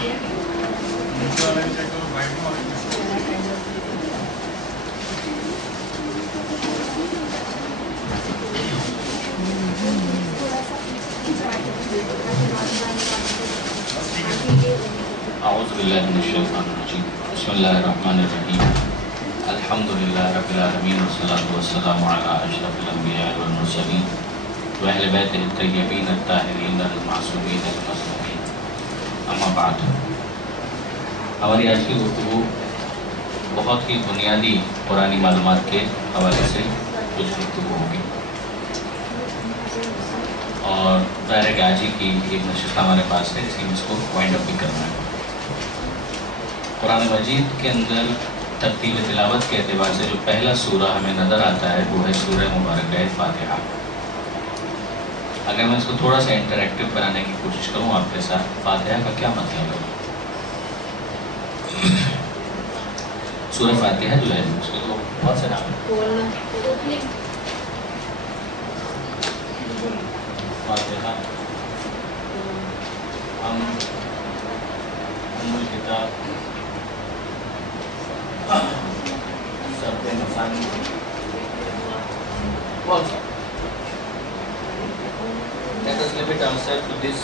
اعوذ باللہ من الشیطان الرجیم بسم اللہ الرحمن الرحیم الحمدللہ رب العالمین والصلاة والسلام علی اشرف الانبیاء والمرسلین واہل بیتہ الطیبین الطاہرین المعصومین المظلومین اما بعد۔ ہماری آج کی گفتگو بہت ہی بنیادی قرآنی معلومات کے حوالے سے کچھ گفتگو ہوگی، اور ظاہر کہ آج ہی کی ایک نشست ہمارے پاس ہے، اسی میں اس کو وائنڈ اپ بھی کرنا ہے۔ قرآن مجید کے اندر ترتیب تلاوت کے اعتبار سے جو پہلا سورہ ہمیں نظر آتا ہے وہ ہے سورہ مبارکہ فاتحہ۔ اگر میں اس کو تھوڑا سا انٹریکٹیو بنانے کی کوشش کروں آپ کے ساتھ، فاتحہ کا کیا مطلب ہے؟ سورہ فاتحہ جو ہے اس کے تو بہت سے نام ہیں۔ فاتحہ ام الکتاب، سب مثانی، بہت سا۔ Let us limit ourselves to this۔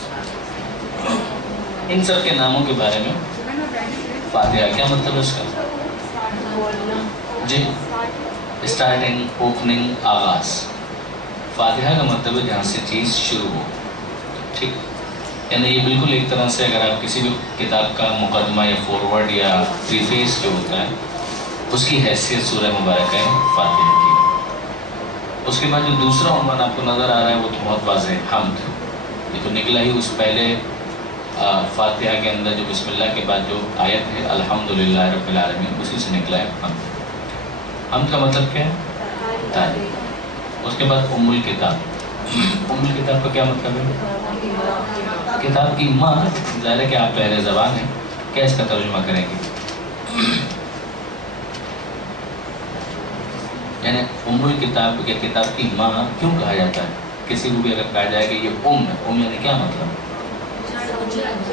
ان سب کے ناموں کے بارے میں فاتحہ کیا مطلب ہے اس کا؟ جی، اسٹارٹنگ، اوپننگ، آغاز۔ فاتحہ کا مطلب ہے جہاں سے چیز شروع ہو، ٹھیک؟ یعنی یہ بالکل ایک طرح سے اگر آپ کسی بھی کتاب کا مقدمہ یا فورورڈ یا پریفیس جو ہوتا ہے اس کی حیثیت سورہ مبارکہ فاتحہ کی۔ اس کے بعد جو دوسرا عنوان آپ کو نظر آ رہا ہے وہ تو بہت واضح ہے، حمد۔ یہ تو نکلا ہی اس پہلے فاتحہ کے اندر جو بسم اللہ کے بعد جو آیت ہے الحمدللہ رب العالمین، اسی سے نکلا ہے حمد۔ حمد کا مطلب کیا ہے؟ تعریف۔ اس کے بعد ام الکتاب۔ ام الکتاب کا کیا مطلب ہے؟ کتاب کی ماں۔ ظاہر ہے کہ آپ پہلے زبان ہیں، کیا اس کا ترجمہ کریں گے؟ یعنی ام الکتاب کے کتاب کی ماں کیوں کہا جاتا ہے؟ کسی کو بھی اگر کہا جائے کہ یہ ام ہے، ام یعنی کیا مطلب؟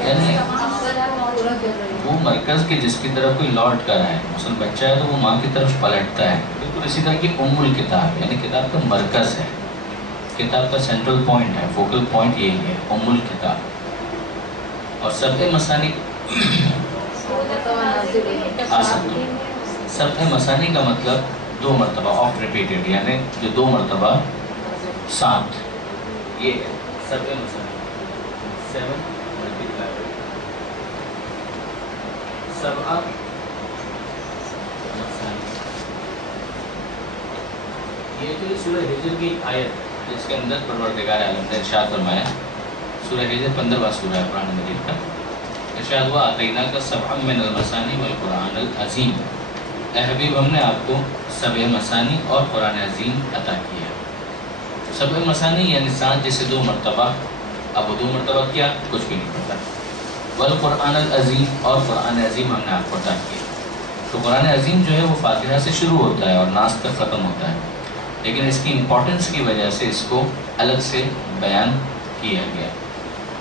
یعنی وہ مرکز کے جس کی طرف کوئی لوٹ کر ہے، مثلا بچہ ہے تو وہ ماں کی طرف پلٹتا ہے، بالکل اسی طرح کی ام الکتاب یعنی کتاب کا مرکز ہے، کتاب کا سینٹرل پوائنٹ ہے، فوکل پوائنٹ یہی ہے ام الکتاب۔ اور سبع مثانی، سبع مثانی کا مطلب دو مرتبہ، آف ریپیٹڈ، یعنی جو دو مرتبہ ساتھ، یہ ہے سبع مثانی۔ 7 multiplied سبع مثانی۔ یہ جو سورہ ہجر کی آیت ہے جس کے اندر پروردگار عالم نے ارشاد فرمایا، سورہ ہجر 15واں سورہ ہے قرآن مجید کا، ارشاد ہوا آتیناک سبعا من المثانی والقرآن العظیم۔ اے حبیب ہم نے آپ کو سبع مثانی اور قرآن عظیم عطا کیا۔ سبع مثانی یعنی ساتھ جیسے دو مرتبہ، اب وہ دو مرتبہ کیا کچھ بھی نہیں پتا۔ والقرآن العظیم، اور قرآن عظیم ہم نے آپ کو عطا کیا۔ تو قرآن عظیم جو ہے وہ فاتحہ سے شروع ہوتا ہے اور ناس تک ختم ہوتا ہے، لیکن اس کی امپورٹنس کی وجہ سے اس کو الگ سے بیان کیا گیا۔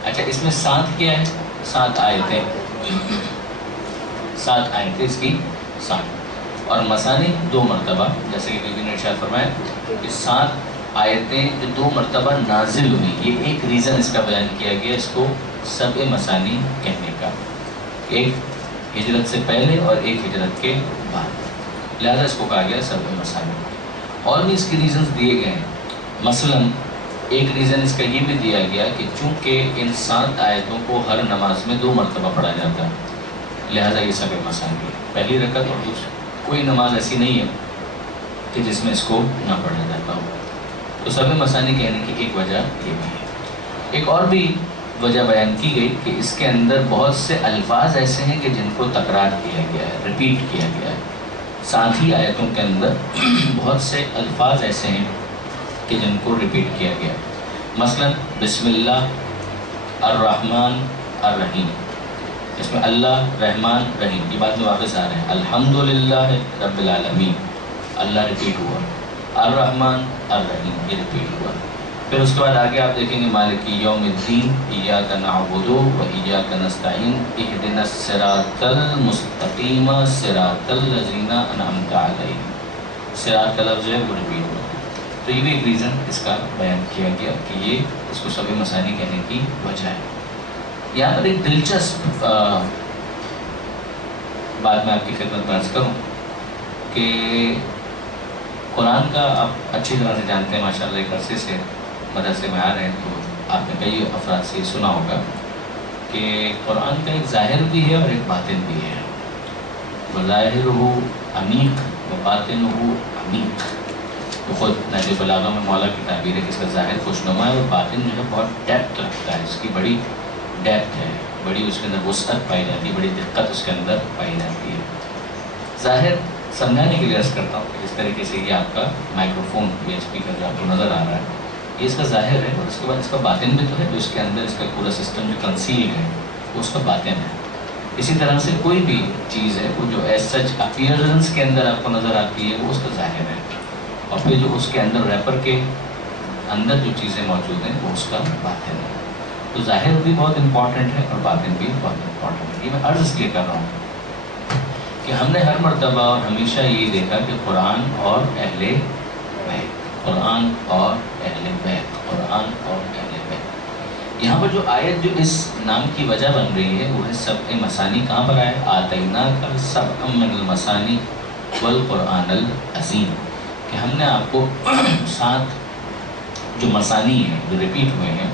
اچھا، اس میں 7 کیا ہے؟ 7 آیتیں، 7 آیتیں اس کی 7، اور مثانی 2 مرتبہ، جیسے کہ بی بی نے ارشاد فرمایا کہ 7 آیتیں جو 2 مرتبہ نازل ہوئی، یہ ایک ریزن اس کا بیان کیا گیا اس کو سبع مثانی کہنے کا، ایک ہجرت سے پہلے اور ایک ہجرت کے بعد، لہذا اس کو کہا گیا سبع مثانی۔ اور بھی اس کے ریزنز دیے گئے ہیں، مثلا ایک ریزن اس کا یہ بھی دیا گیا کہ چونکہ ان 7 آیتوں کو ہر نماز میں 2 مرتبہ پڑھا جاتا ہے، لہذا یہ سبع مثانی ہے، پہلی رکعت اور دوسری۔ کوئی نماز ایسی نہیں ہے کہ جس میں اس کو نہ پڑھا جاتا ہو، تو سبع مثانی کہنے کی ایک وجہ یہ بھی ہے۔ ایک اور بھی وجہ بیان کی گئی کہ اس کے اندر بہت سے الفاظ ایسے ہیں کہ جن کو تکرار کیا گیا ہے، ریپیٹ کیا گیا ہے۔ ساتھ ہی آیتوں کے اندر بہت سے الفاظ ایسے ہیں کہ جن کو ریپیٹ کیا گیا ہے، مثلا بسم اللہ الرحمن الرحیم، اس میں اللہ، رحمان، رحیم، یہ بات میں واپس آ رہے ہیں۔ الحمدللہ رب العالمین، اللہ ریپیٹ ہوا، الرحمن الرحیم یہ ریپیٹ ہوا۔ پھر اس کے بعد آگے آپ دیکھیں گے مالک یوم الدین ایاک نعبد و ایاک نستعین اہدنا الصراط المستقیم صراط الذین انعمت علیہم. صراط کا لفظ جو ہے وہ ریپیٹ ہوا. تو یہ بھی ایک ریزن اس کا بیان کیا گیا کہ یہ اس کو سبع مثانی کہنے کی وجہ ہے. یہاں پر ایک دلچسپ بات میں آپ کی خدمت میں عرض کروں کہ قرآن کا آپ اچھی طرح سے جانتے ہیں ماشاءاللہ، ایک عرصے سے مدرسے میں آ رہے ہیں، تو آپ نے کئی افراد سے سنا ہوگا کہ قرآن کا ایک ظاہر بھی ہے اور ایک باطن بھی ہے. وظاہرہ عمیق و باطنہ عمیق. تو خود نہج بلاغہ میں مولا کی تعبیر ہے کہ اس کا ظاہر خوشنما ہے اور باطن جو ہے بہت ڈیپتھ رکھتا ہے، اس کی بڑی ڈیپتھ ہے، بڑی اس کے اندر وسعت پائی جاتی ہے، بڑی دقت اس کے اندر پائی جاتی ہے. ظاہر سمجھانے کے لیے عرض کرتا ہوں کہ اس طریقے سے یہ آپ کا مائکرو فون یا اسپیکر جو آپ کو نظر آ رہا ہے، یہ اس کا ظاہر ہے، اور اس کے بعد اس کا باطن بھی تو ہے، جو اس کے اندر اس کا پورا سسٹم جو کنسیل ہے وہ اس کا باطن ہے. اسی طرح سے کوئی بھی چیز ہے وہ جو ایز سچ اپیئرنس کے اندر آپ کو نظر آتی ہے وہ اس کا ظاہر ہے، اور پھر جو اس کے اندر ریپر کے اندر جو چیزیں موجود ہیں وہ اس کا باطن ہے. تو ظاہر بھی بہت امپورٹنٹ ہے اور باطن بھی بہت امپورٹنٹ ہے. یہ میں عرض اس لیے کر رہا ہوں کہ ہم نے ہر مرتبہ اور ہمیشہ یہ دیکھا کہ قرآن اور اہل بیت، قرآن اور اہل بیت، قرآن اور اہل بیت. یہاں پر جو آیت جو اس نام کی وجہ بن رہی ہے وہ ہے سبع مثانی. کہاں پر آئے؟ آتیناک سبعا من المثانی والقرآن العظیم، کہ ہم نے آپ کو 7 جو مثانی ہیں جو ریپیٹ ہوئے ہیں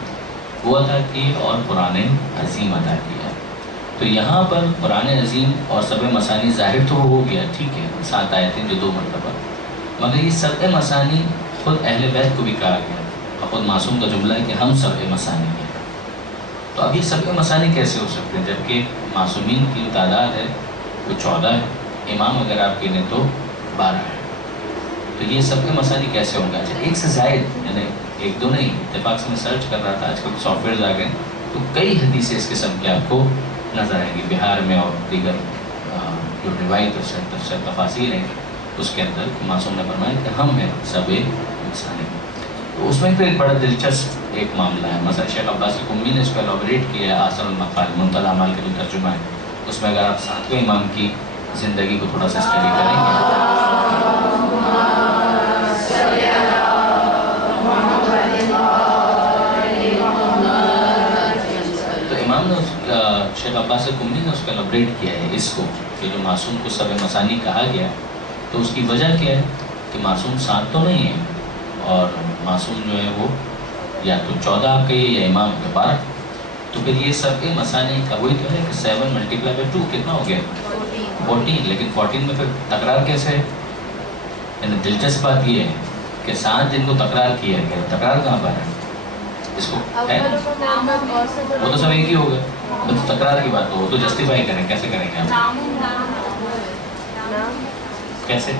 وہ عطا کیے اور قرآن عظیم عطا کیا. تو یہاں پر قرآن عظیم اور سبع مثانی ظاہر تو ہو گیا، ٹھیک ہے، 7 آیتیں جو 2 مرتبہ، مگر یہ سبع مثانی خود اہل بیت کو بھی کہا گیا، اور خود معصوم کا جملہ ہے کہ ہم سبع مثانی ہیں. تو اب یہ سبع مثانی کیسے ہو سکتے ہیں جبکہ معصومین کی جو تعداد ہے وہ 14 ہے، امام اگر آپ گنے تو 12 ہے. تو یہ سبع مثانی کیسے ہوگا؟ اچھا، ایک سے زائد، یعنی 1-2 نہیں، اتفاق سے میں سرچ کر رہا تھا، آج کل سافٹ ویئرز آ گئے تو کئی حدیثیں اس قسم کے آپ کو نظر آئیں گی بہار میں، اور دیگر جو روایت اور تفاسیر ہیں اس کے اندر معصوم نے فرمایا کہ ہم ہیں سبع مثانی. تو اس میں پھر ایک بڑا دلچسپ ایک معاملہ ہے. مثلا شیخ عباس قمی نے اس کو ایلابریٹ کیا ہے آثر المقال منتهى الاعمال کا جو ترجمہ ہے، اس میں اگر آپ 7ویں امام کی زندگی کو تھوڑا سا اسٹڈی کریں گے تو امام نے شیخ عباس قمی نے اس کو ایلابریٹ کیا ہے اس کو کہ جو معصوم کو سبع مثانی کہا گیا تو اس کی وجہ کیا ہے کہ معصوم 7 تو نہیں ہے، اور معصوم جو ہے وہ یا تو 14 آپ کہیے یا امام کے 12. تو پھر یہ سبع مثانی کا وہی تو ہے کہ 7 × 2 کتنا ہو گیا؟ 14. لیکن 14 میں پھر تکرار کیسے ہے؟ یعنی دلچسپ بات یہ ہے کہ 7 جن کو تکرار کیا گیا، تکرار کہاں پر ہے؟ اس کو ہے وہ تو سب ایک ہی ہوگا، تو تکرار کی بات تو جسٹیفائی کریں، کیسے کریں گے آپ؟ کیسے؟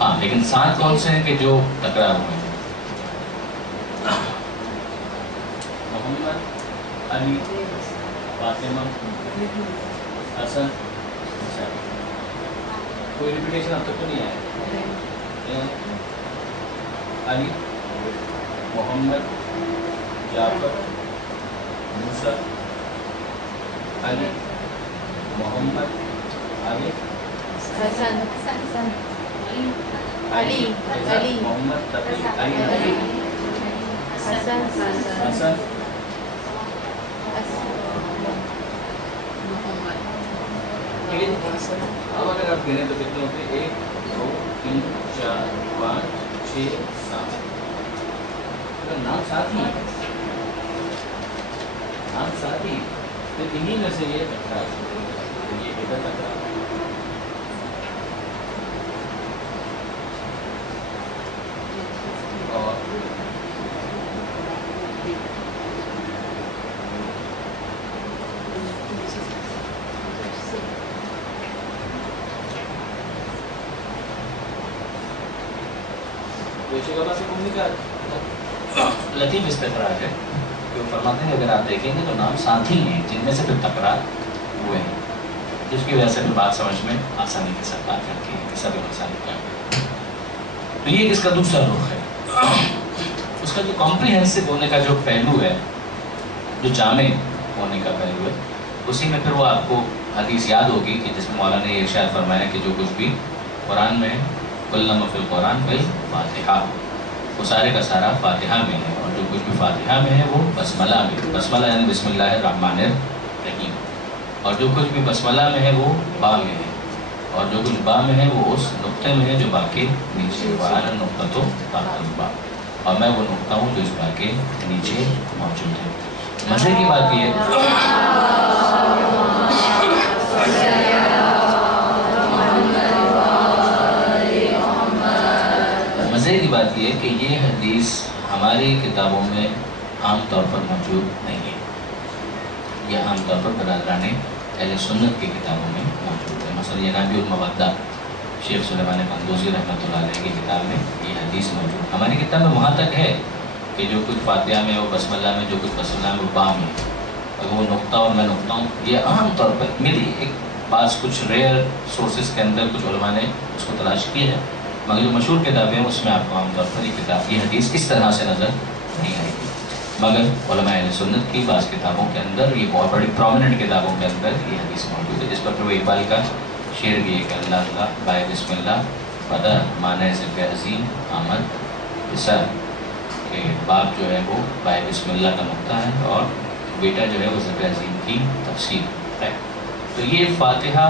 ہاں، لیکن 7 کون سے ہیں کہ جو تکرار ہوئے؟ محمد، علی، فاطمہ، حسن. کوئی ریپیٹیشن اب تک تو نہیں آیا؟ علی، محمد، جعفر، موسیٰ، علی، محمد، علی، حسن، علی، محمد، تقی، علی، حسن، حسن. اب اگر آپ گنے تو کتنے ہوتے ہیں؟ 1 2 3 4 5 6 7. اگر نام 7 ہی ہے، نام 7 ہی، تو انہیں میں سے یہ تکرار، یہ ادھر تکرار. اور شیخ عباس قمی کا لطیف استخراج ہے کہ وہ فرماتے ہیں کہ اگر آپ دیکھیں گے تو نام 7 ہی ہیں جن میں سے پھر تکرار ہوئے ہیں، جس کی وجہ سے پھر بات سمجھ میں آسانی کے ساتھ بات کرتی ہے کہ سبع مثانی کیا ہے. تو یہ اس کا دوسرا رخ ہے. اس کا جو کمپریہنسو ہونے کا جو پہلو ہے، جو جامع ہونے کا پہلو ہے، اسی میں پھر وہ آپ کو حدیث یاد ہوگی کہ جس میں مولانا نے یہ ارشاد فرمایا کہ جو کچھ بھی قرآن میں ہے کلما فی القرآن بالفاتحہ، وہ سارے کا سارا فاتحہ میں ہے، اور جو کچھ بھی فاتحہ میں ہے وہ بسملہ میں. بسملہ یعنی بسم اللہ الرحمن الرحیم، اور جو کچھ بھی بسملہ میں ہے وہ با میں ہے، اور جو کچھ با میں ہے وہ اس نقطے میں ہے جو با کے نیچے. وَأَنَا النُّقْطَةُ تَحْتَ الْبَاءِ، اور میں وہ نقطہ ہوں جو اس با کے نیچے موجود ہے. مزے کی بات یہ ہے کہ یہ حدیث ہماری کتابوں میں عام طور پر موجود نہیں ہے. یہ عام طور پر برادران اہل سنت کی کتابوں میں موجود ہے. مثلا یہ نابی المودہ شیخ سلیمان قندوزی رحمۃ اللہ علیہ کی کتاب میں یہ حدیث موجود ہے. ہماری کتاب میں وہاں تک ہے کہ جو کچھ فاتحہ میں وہ بسم اللہ میں، جو کچھ بسم اللہ میں وہ با میں، اگر وہ نقطہ اور میں نقطہ ہوں. یہ عام طور پر میری ایک بعض کچھ ریئر سورسز کے اندر کچھ علماء نے اس کو تلاش کی ہے، مگر جو مشہور کتابیں ہیں اس میں آپ کو عام طور پر یہ حدیث اس طرح سے نظر نہیں آئے گی. مگر علماء اہل سنت کی بعض کتابوں کے اندر، یہ بہت بڑی پرومیننٹ کتابوں کے اندر یہ حدیث موجود ہے، جس پر پھر وہ اقبال کا شعر بھی ہے کہ اللہ اللہ بائے بسم اللہ بدر معنی ذکر عظیم آمد بسر، کہ باپ جو ہے وہ بائے بسم اللہ کا نقطہ ہے اور بیٹا جو ہے وہ ذکر عظیم کی تفسیر ہے. تو یہ فاتحہ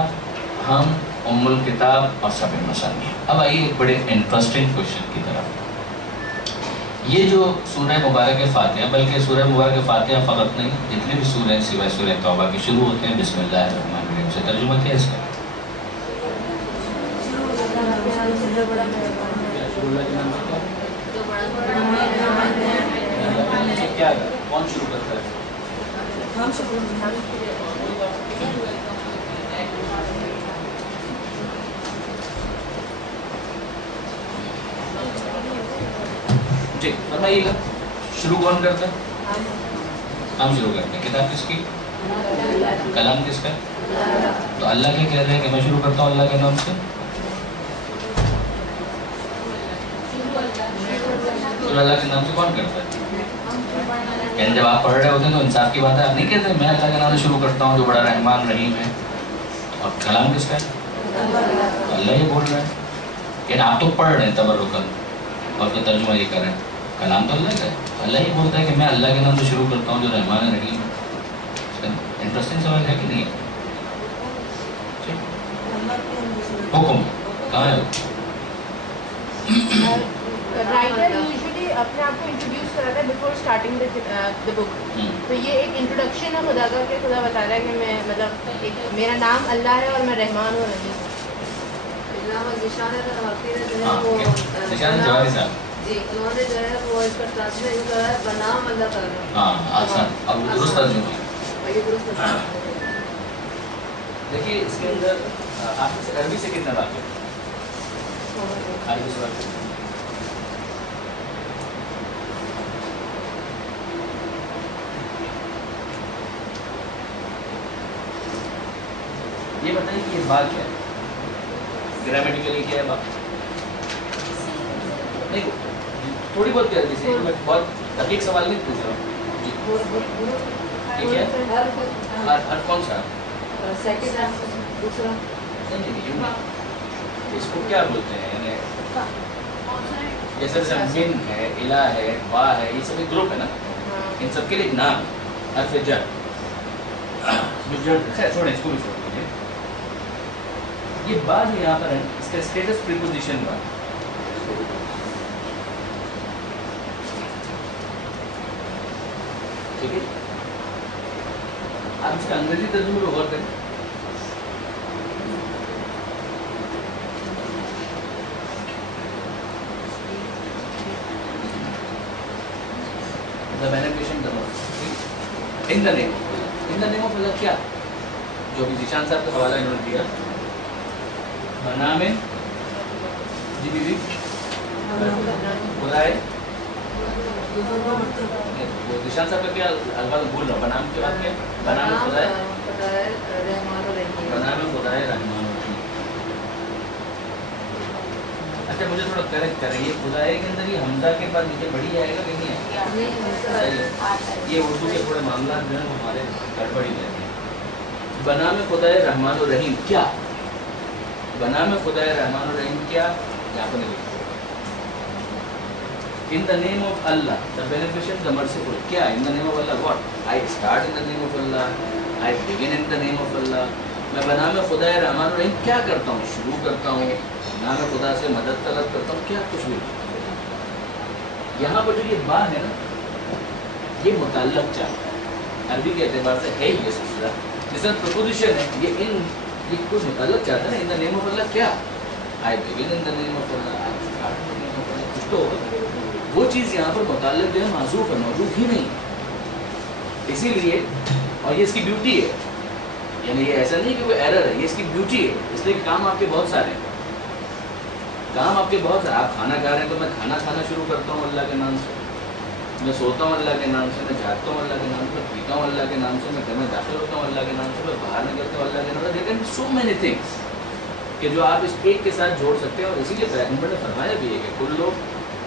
ہم ام الکتاب اور سب مسانی. اب آئیے ایک بڑے انٹرسٹنگ کوشچن کی طرف. یہ جو سورہ مبارک فاتحہ، بلکہ سورہ مبارک فاتحہ فقط نہیں، جتنے بھی سورہ سوائے سورہ توبہ کی شروع ہوتے ہیں بسم اللہ الرحمن الرحیم سے. ترجمہ کیا ہے اس کا؟ کیا کون شروع کرتا ہے؟ ٹھیک فرمائیے گا، شروع کون کرتا ہے؟ ہم شروع کرتے ہیں. کتاب کس کی؟ کلام کس کا؟ تو اللہ کے کہہ رہے ہیں کہ میں شروع کرتا ہوں اللہ کے نام سے. تو اللہ کے نام سے کون کرتا ہے؟ یعنی جب آپ پڑھ رہے ہوتے ہیں تو انصاف کی بات ہے، آپ نہیں کہتے میں اللہ کے نام سے شروع کرتا ہوں جو بڑا رحمان رحیم ہے. اور کلام کس کا ہے؟ تو اللہ ہی بول رہے ہیں. یعنی آپ تو پڑھ رہے ہیں تبرکن اور پھر ترجمہ یہ کر رہے ہیں، کلام تو اللہ کا ہے. اللہ ہی بولتا ہے کہ میں اللہ کے نام سے شروع کرتا ہوں جو رحمان رحیم ہے. انٹرسٹنگ سوال ہے کہ نہیں ہے؟ حکم کہاں ہے؟ رائٹر یوزلی اپنے آپ کو انٹروڈیوس کراتا ہے بیفور اسٹارٹنگ دا بک. تو یہ ایک انٹروڈکشن ہے خدا کا کہ خدا بتا رہا ہے کہ میں مطلب میرا نام اللہ ہے اور میں رحمان ہوں رحیم. نشان جواری صاحب جی انہوں نے جو ہے وہ اس کا ٹرانسلیٹ کرا ہے بنام اللہ تعالیٰ. ہاں آسان. اب درست ترجمہ یہ درست ہے. دیکھیے اس کے اندر آپ سے عربی سے کتنا واقع عربی سے واقع یہ بتائیے کہ یہ بات کیا ہے؟ گرامیٹیکلی کیا ہے بات؟ نہیں تھوڑی بہت پیاری سے، میں بہت دقیق سوال نہیں پوچھ رہا ہوں. ٹھیک ہے، حرف کون سا؟ سیکنڈ دوسرا اس کو کیا بولتے ہیں؟ یعنی جیسے من ہے، الہ ہے، با ہے، یہ سب ایک گروپ ہے نا، ان سب کے لیے ایک نام حرف جر. خیر چھوڑیں اس کو بھی چھوڑ دیجیے. یہ با جو یہاں پر ہے اس کا اسٹیٹس پریپوزیشن با. ٹھیک ہے، آپ اس کا انگریزی ترجمے پہ غور کریں. ان دا نیم آف اللہ کیا؟ جو بھی ذیشان صاحب کا حوالہ انہوں نے دیا بنام جی بیوی خدا ہے. وہ ذیشان صاحب کا کیا الفاظ بول رہا ہوں، بنام کے بعد کیا؟ بنام خدا ہے، بنام خدا ہے رحمان الرحیم. اچھا مجھے تھوڑا کریکٹ کریں، یہ خدائے کے اندر یہ حمزہ کے بعد نیچے بڑی آئے گا کہ نہیں آئے گا؟ یہ اردو کے تھوڑے معاملات جو ہیں وہ ہمارے گڑبڑ ہی رہتے ہیں. بنام خدائے رحمان الرحیم کیا؟ بنام خدائے رحمان الرحیم کیا؟ یہاں پر لکھو in the name of Allah, the beneficent, the merciful. کیا in the name of Allah? What? I start in the name of Allah. I begin in the name of Allah. میں بنام خدائے رحمان الرحیم کیا کرتا ہوں؟ شروع کرتا ہوں، نام خدا سے مدد طلب کرتا ہوں، کیا کچھ بھی. یہاں پر جو یہ با ہے نا، یہ متعلق چاہتا ہے. عربی کے اعتبار سے ہے یہ سلسلہ جس طرح پرپوزیشن ہے، یہ کچھ متعلق چاہتا ہے نا. ان دا نیم آف اللہ کیا؟ I begin in the name of Allah, I start in the name of Allah. کچھ تو وہ چیز یہاں پر متعلق جو ہے معذوف ہے، موجود ہی نہیں. اسی لیے، اور یہ اس کی بیوٹی ہے، یعنی یہ ایسا نہیں کہ وہ ایرر ہے، یہ اس کی بیوٹی ہے. اس لیے کام آپ کے بہت سارے ہیں، کام آپ کے بہت سارے. آپ کھانا کھا رہے ہیں تو میں کھانا کھانا شروع کرتا ہوں اللہ کے نام سے، میں سوتا ہوں اللہ کے نام سے، میں جاگتا ہوں اللہ کے نام سے، پیتا ہوں اللہ کے نام سے، میں گھر میں داخل ہوتا ہوں اللہ کے نام سے، میں باہر نکلتا ہوں اللہ کے نام سے. لیکن سو مینی تھنگس کہ جو آپ اس ایک کے ساتھ جوڑ سکتے ہیں. اور اسی لیے پیغمبر نے فرمایا بھی ہے کہ کلو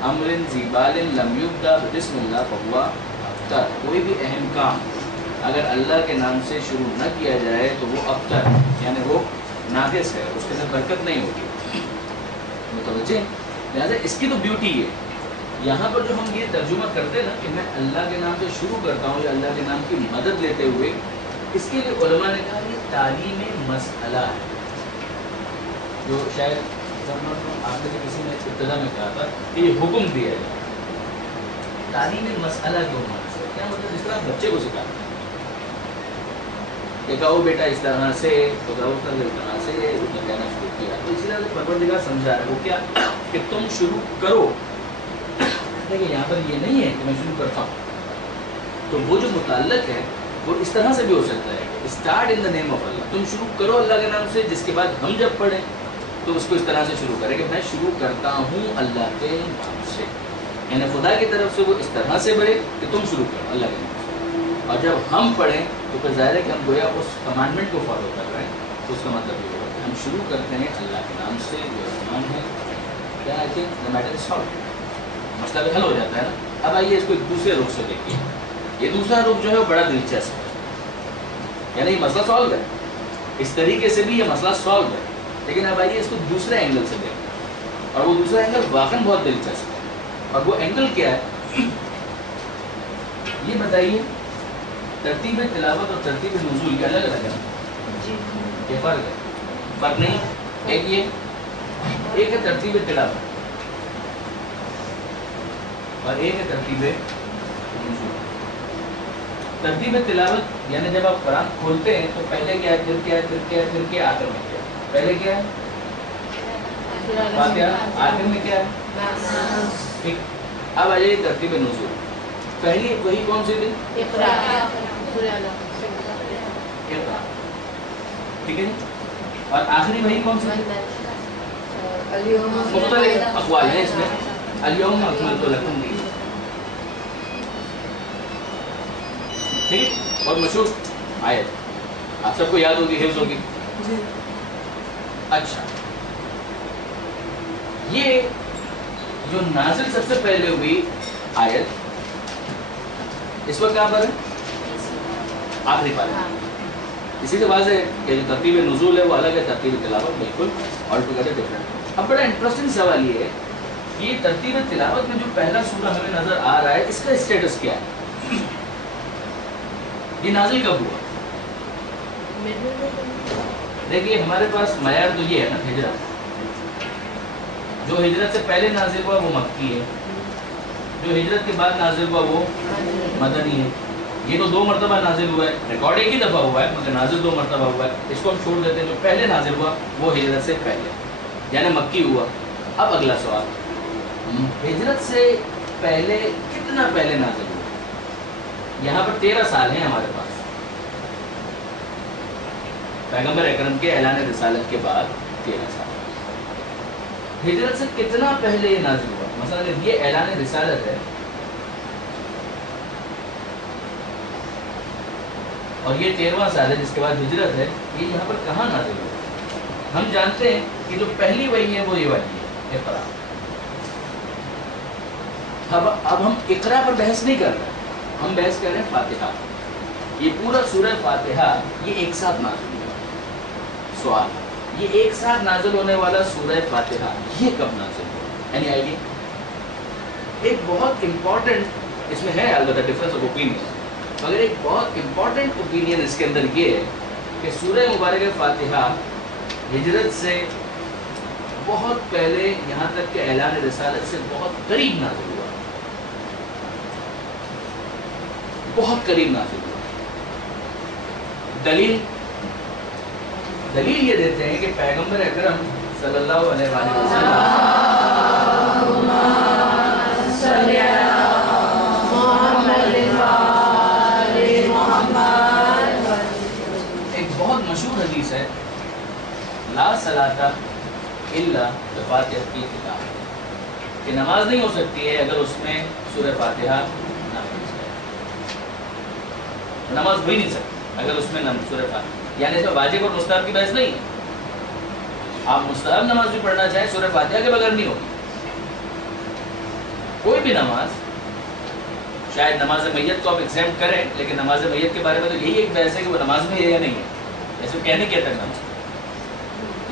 امر ذیبال لم یبدا بسم اللہ فہو ابتر. کوئی بھی اہم کام اگر اللہ کے نام سے شروع نہ کیا جائے تو وہ ابتر، یعنی وہ ناقص ہے، اس کے اندر برکت نہیں ہوگی. متوجہ؟ لہٰذا اس کی تو بیوٹی ہے. یہاں پر جو ہم یہ ترجمہ کرتے ہیں نا کہ میں اللہ کے نام سے شروع کرتا ہوں یا اللہ کے نام کی مدد لیتے ہوئے، اس کے لیے علماء نے کہا یہ تعلیم مسئلہ ہے. جو شاید آپ نے کسی نے ابتدا میں کہا تھا کہ یہ حکم دیا جائے. تعلیم مسئلہ کیوں مانا ہے؟ کیا مطلب جس طرح بچے کو سکھاتے ہیں کہ کہو بیٹا اس طرح سے، تو کہو کر اس طرح سے، اس نے کہنا شروع کیا. تو اسی طرح سے پروردگار سمجھا رہا ہے وہ کیا کہ تم شروع کرو. دیکھیں یہاں پر یہ نہیں ہے کہ میں شروع کرتا ہوں. تو وہ جو متعلق ہے وہ اس طرح سے بھی ہو سکتا ہے کہ start in the name of اللہ. تم شروع کرو اللہ کے نام سے، جس کے بعد ہم جب پڑھیں تو اس کو اس طرح سے شروع کریں کہ میں شروع کرتا ہوں اللہ کے نام سے. یعنی خدا کی طرف سے وہ اس طرح سے بڑھے کہ تم شروع کرو اللہ کے نام سے. اور جب ہم پڑھیں تو پھر ظاہر ہے کہ ہم گویا اس کمانڈمنٹ کو فالو کر رہے ہیں. تو اس کا مطلب یہ ہوگا کہ ہم شروع کرتے ہیں اللہ کے نام سے جو رحمان ہے. کیا I think the matter is solved, مسئلہ بھی حل ہو جاتا ہے نا. اب آئیے اس کو ایک دوسرے رخ سے دیکھیے. یہ دوسرا رخ جو ہے وہ بڑا دلچسپ ہے. یعنی یہ مسئلہ سالو ہے، اس طریقے سے بھی یہ مسئلہ سالو ہے. لیکن اب آئیے اس کو دوسرے اینگل سے دیکھیں، اور وہ دوسرا اینگل واقعاً بہت دلچسپ ہے. اور وہ اینگل کیا ہے یہ بتائیے. ترتیب تلاوت اور ترتیب نزول کے الگ الگ ہے. یہ فرق ہے، فرق نہیں. ایک ہے ترتیب تلاوت اور ایک ہے ترتیب نزول. ترتیب تلاوت یعنی جب آپ قرآن کھولتے ہیں تو پہلے کیا ہے، پھر کیا ہے، پھر کیا ہے، پھر کیا، آخر میں کیا ہے. پہلے کیا ہے فاتحہ، آخر میں کیا ہے ٹھیک. اب آ جائیے ترتیب نزول. پہلی وہی کون سی تھی؟ اقرا. ٹھیک ہے جی. اور آخری وہی کون سی؟ مختلف اقوال ہیں اس میں. الیوم اکملت لکم دی. ٹھیک ہے. اور مشہور آیت آپ سب کو یاد ہوگی، حفظ ہوگی. اچھا یہ جو نازل سب سے پہلے ہوئی آیت اس وقت کہاں پر ہے؟ آخری پارے. اسی سے واضح ہے کہ جو ترتیب نزول ہے وہ الگ ہے، ترتیب تلاوت بالکل آل ٹوگیدر ڈفرینٹ. اب بڑا انٹرسٹنگ سوال یہ ہے کہ یہ ترتیب تلاوت میں جو پہلا سورہ ہمیں نظر آ رہا ہے اس کا اسٹیٹس کیا ہے؟ یہ نازل کب ہوا؟ دیکھیے ہمارے پاس معیار تو یہ ہے نا ہجرت. جو ہجرت سے پہلے نازل ہوا وہ مکی ہے، جو ہجرت کے بعد نازل ہوا وہ مدنی ہے. یہ تو 2 مرتبہ نازل ہوا ہے، ریکارڈ ایک ہی دفعہ ہوا ہے مگر نازل 2 مرتبہ ہوا ہے. اس کو ہم چھوڑ دیتے ہیں. جو پہلے نازل ہوا وہ ہجرت سے پہلے یعنی مکی ہوا. اب اگلا سوال، ہجرت سے پہلے کتنا پہلے نازل ہوا؟ یہاں پر 13 سال ہیں ہمارے پاس. پیغمبر اکرم کے اعلان رسالت کے بعد 13 سال. ہجرت سے کتنا پہلے یہ نازل ہوا؟ مثلا یہ اعلان رسالت ہے اور یہ 13واں سال ہے جس کے بعد ہجرت ہے. یہ یہاں پر کہاں نازل ہوا؟ ہم جانتے ہیں کہ جو پہلی وحی ہے وہ یہ والی ہے اقرا. اب ہم اقرا پر بحث نہیں کر رہے, ہم بحث کر رہے ہیں فاتحہ. یہ پورا سورہ فاتحہ یہ ایک ساتھ نازل ہوا. سوال, یہ ایک ساتھ نازل ہونے والا سورہ فاتحہ یہ کب نازل ہوا؟ Any idea? ایک بہت امپورٹنٹ اس میں ہے البتہ ڈفرینس آف اوپینین, مگر ایک بہت امپورٹنٹ اوپینین اس کے اندر یہ ہے کہ سورہ مبارک فاتحہ ہجرت سے بہت پہلے یہاں تک کہ اعلان رسالت سے بہت قریب نازل ہوا, بہت قریب نازل ہوا. دلیل یہ دیتے ہیں کہ پیغمبر اکرم صلی اللہ علیہ وسلم ایک بہت مشہور حدیث ہے, لا صلاۃ الا بفاتحۃ الکتاب, کہ نماز نہیں ہو سکتی ہے اگر اس میں سورہ فاتحہ نہ پڑھی جائے. نماز ہو ہی نہیں سکتی اگر اس میں سورہ فاتحہ, یعنی اس میں واجب اور مستحب کی بحث نہیں. آپ مستحب نماز بھی پڑھنا چاہیں سورہ فاتحہ کے بغیر نہیں ہوگی. کوئی بھی نماز, شاید نماز میت کو آپ ایگزامپٹ کریں, لیکن نماز میت کے بارے میں تو یہی ایک بحث ہے کہ وہ نماز میں ہے یا نہیں ہے, ایسے کہنے کیا تک نماز.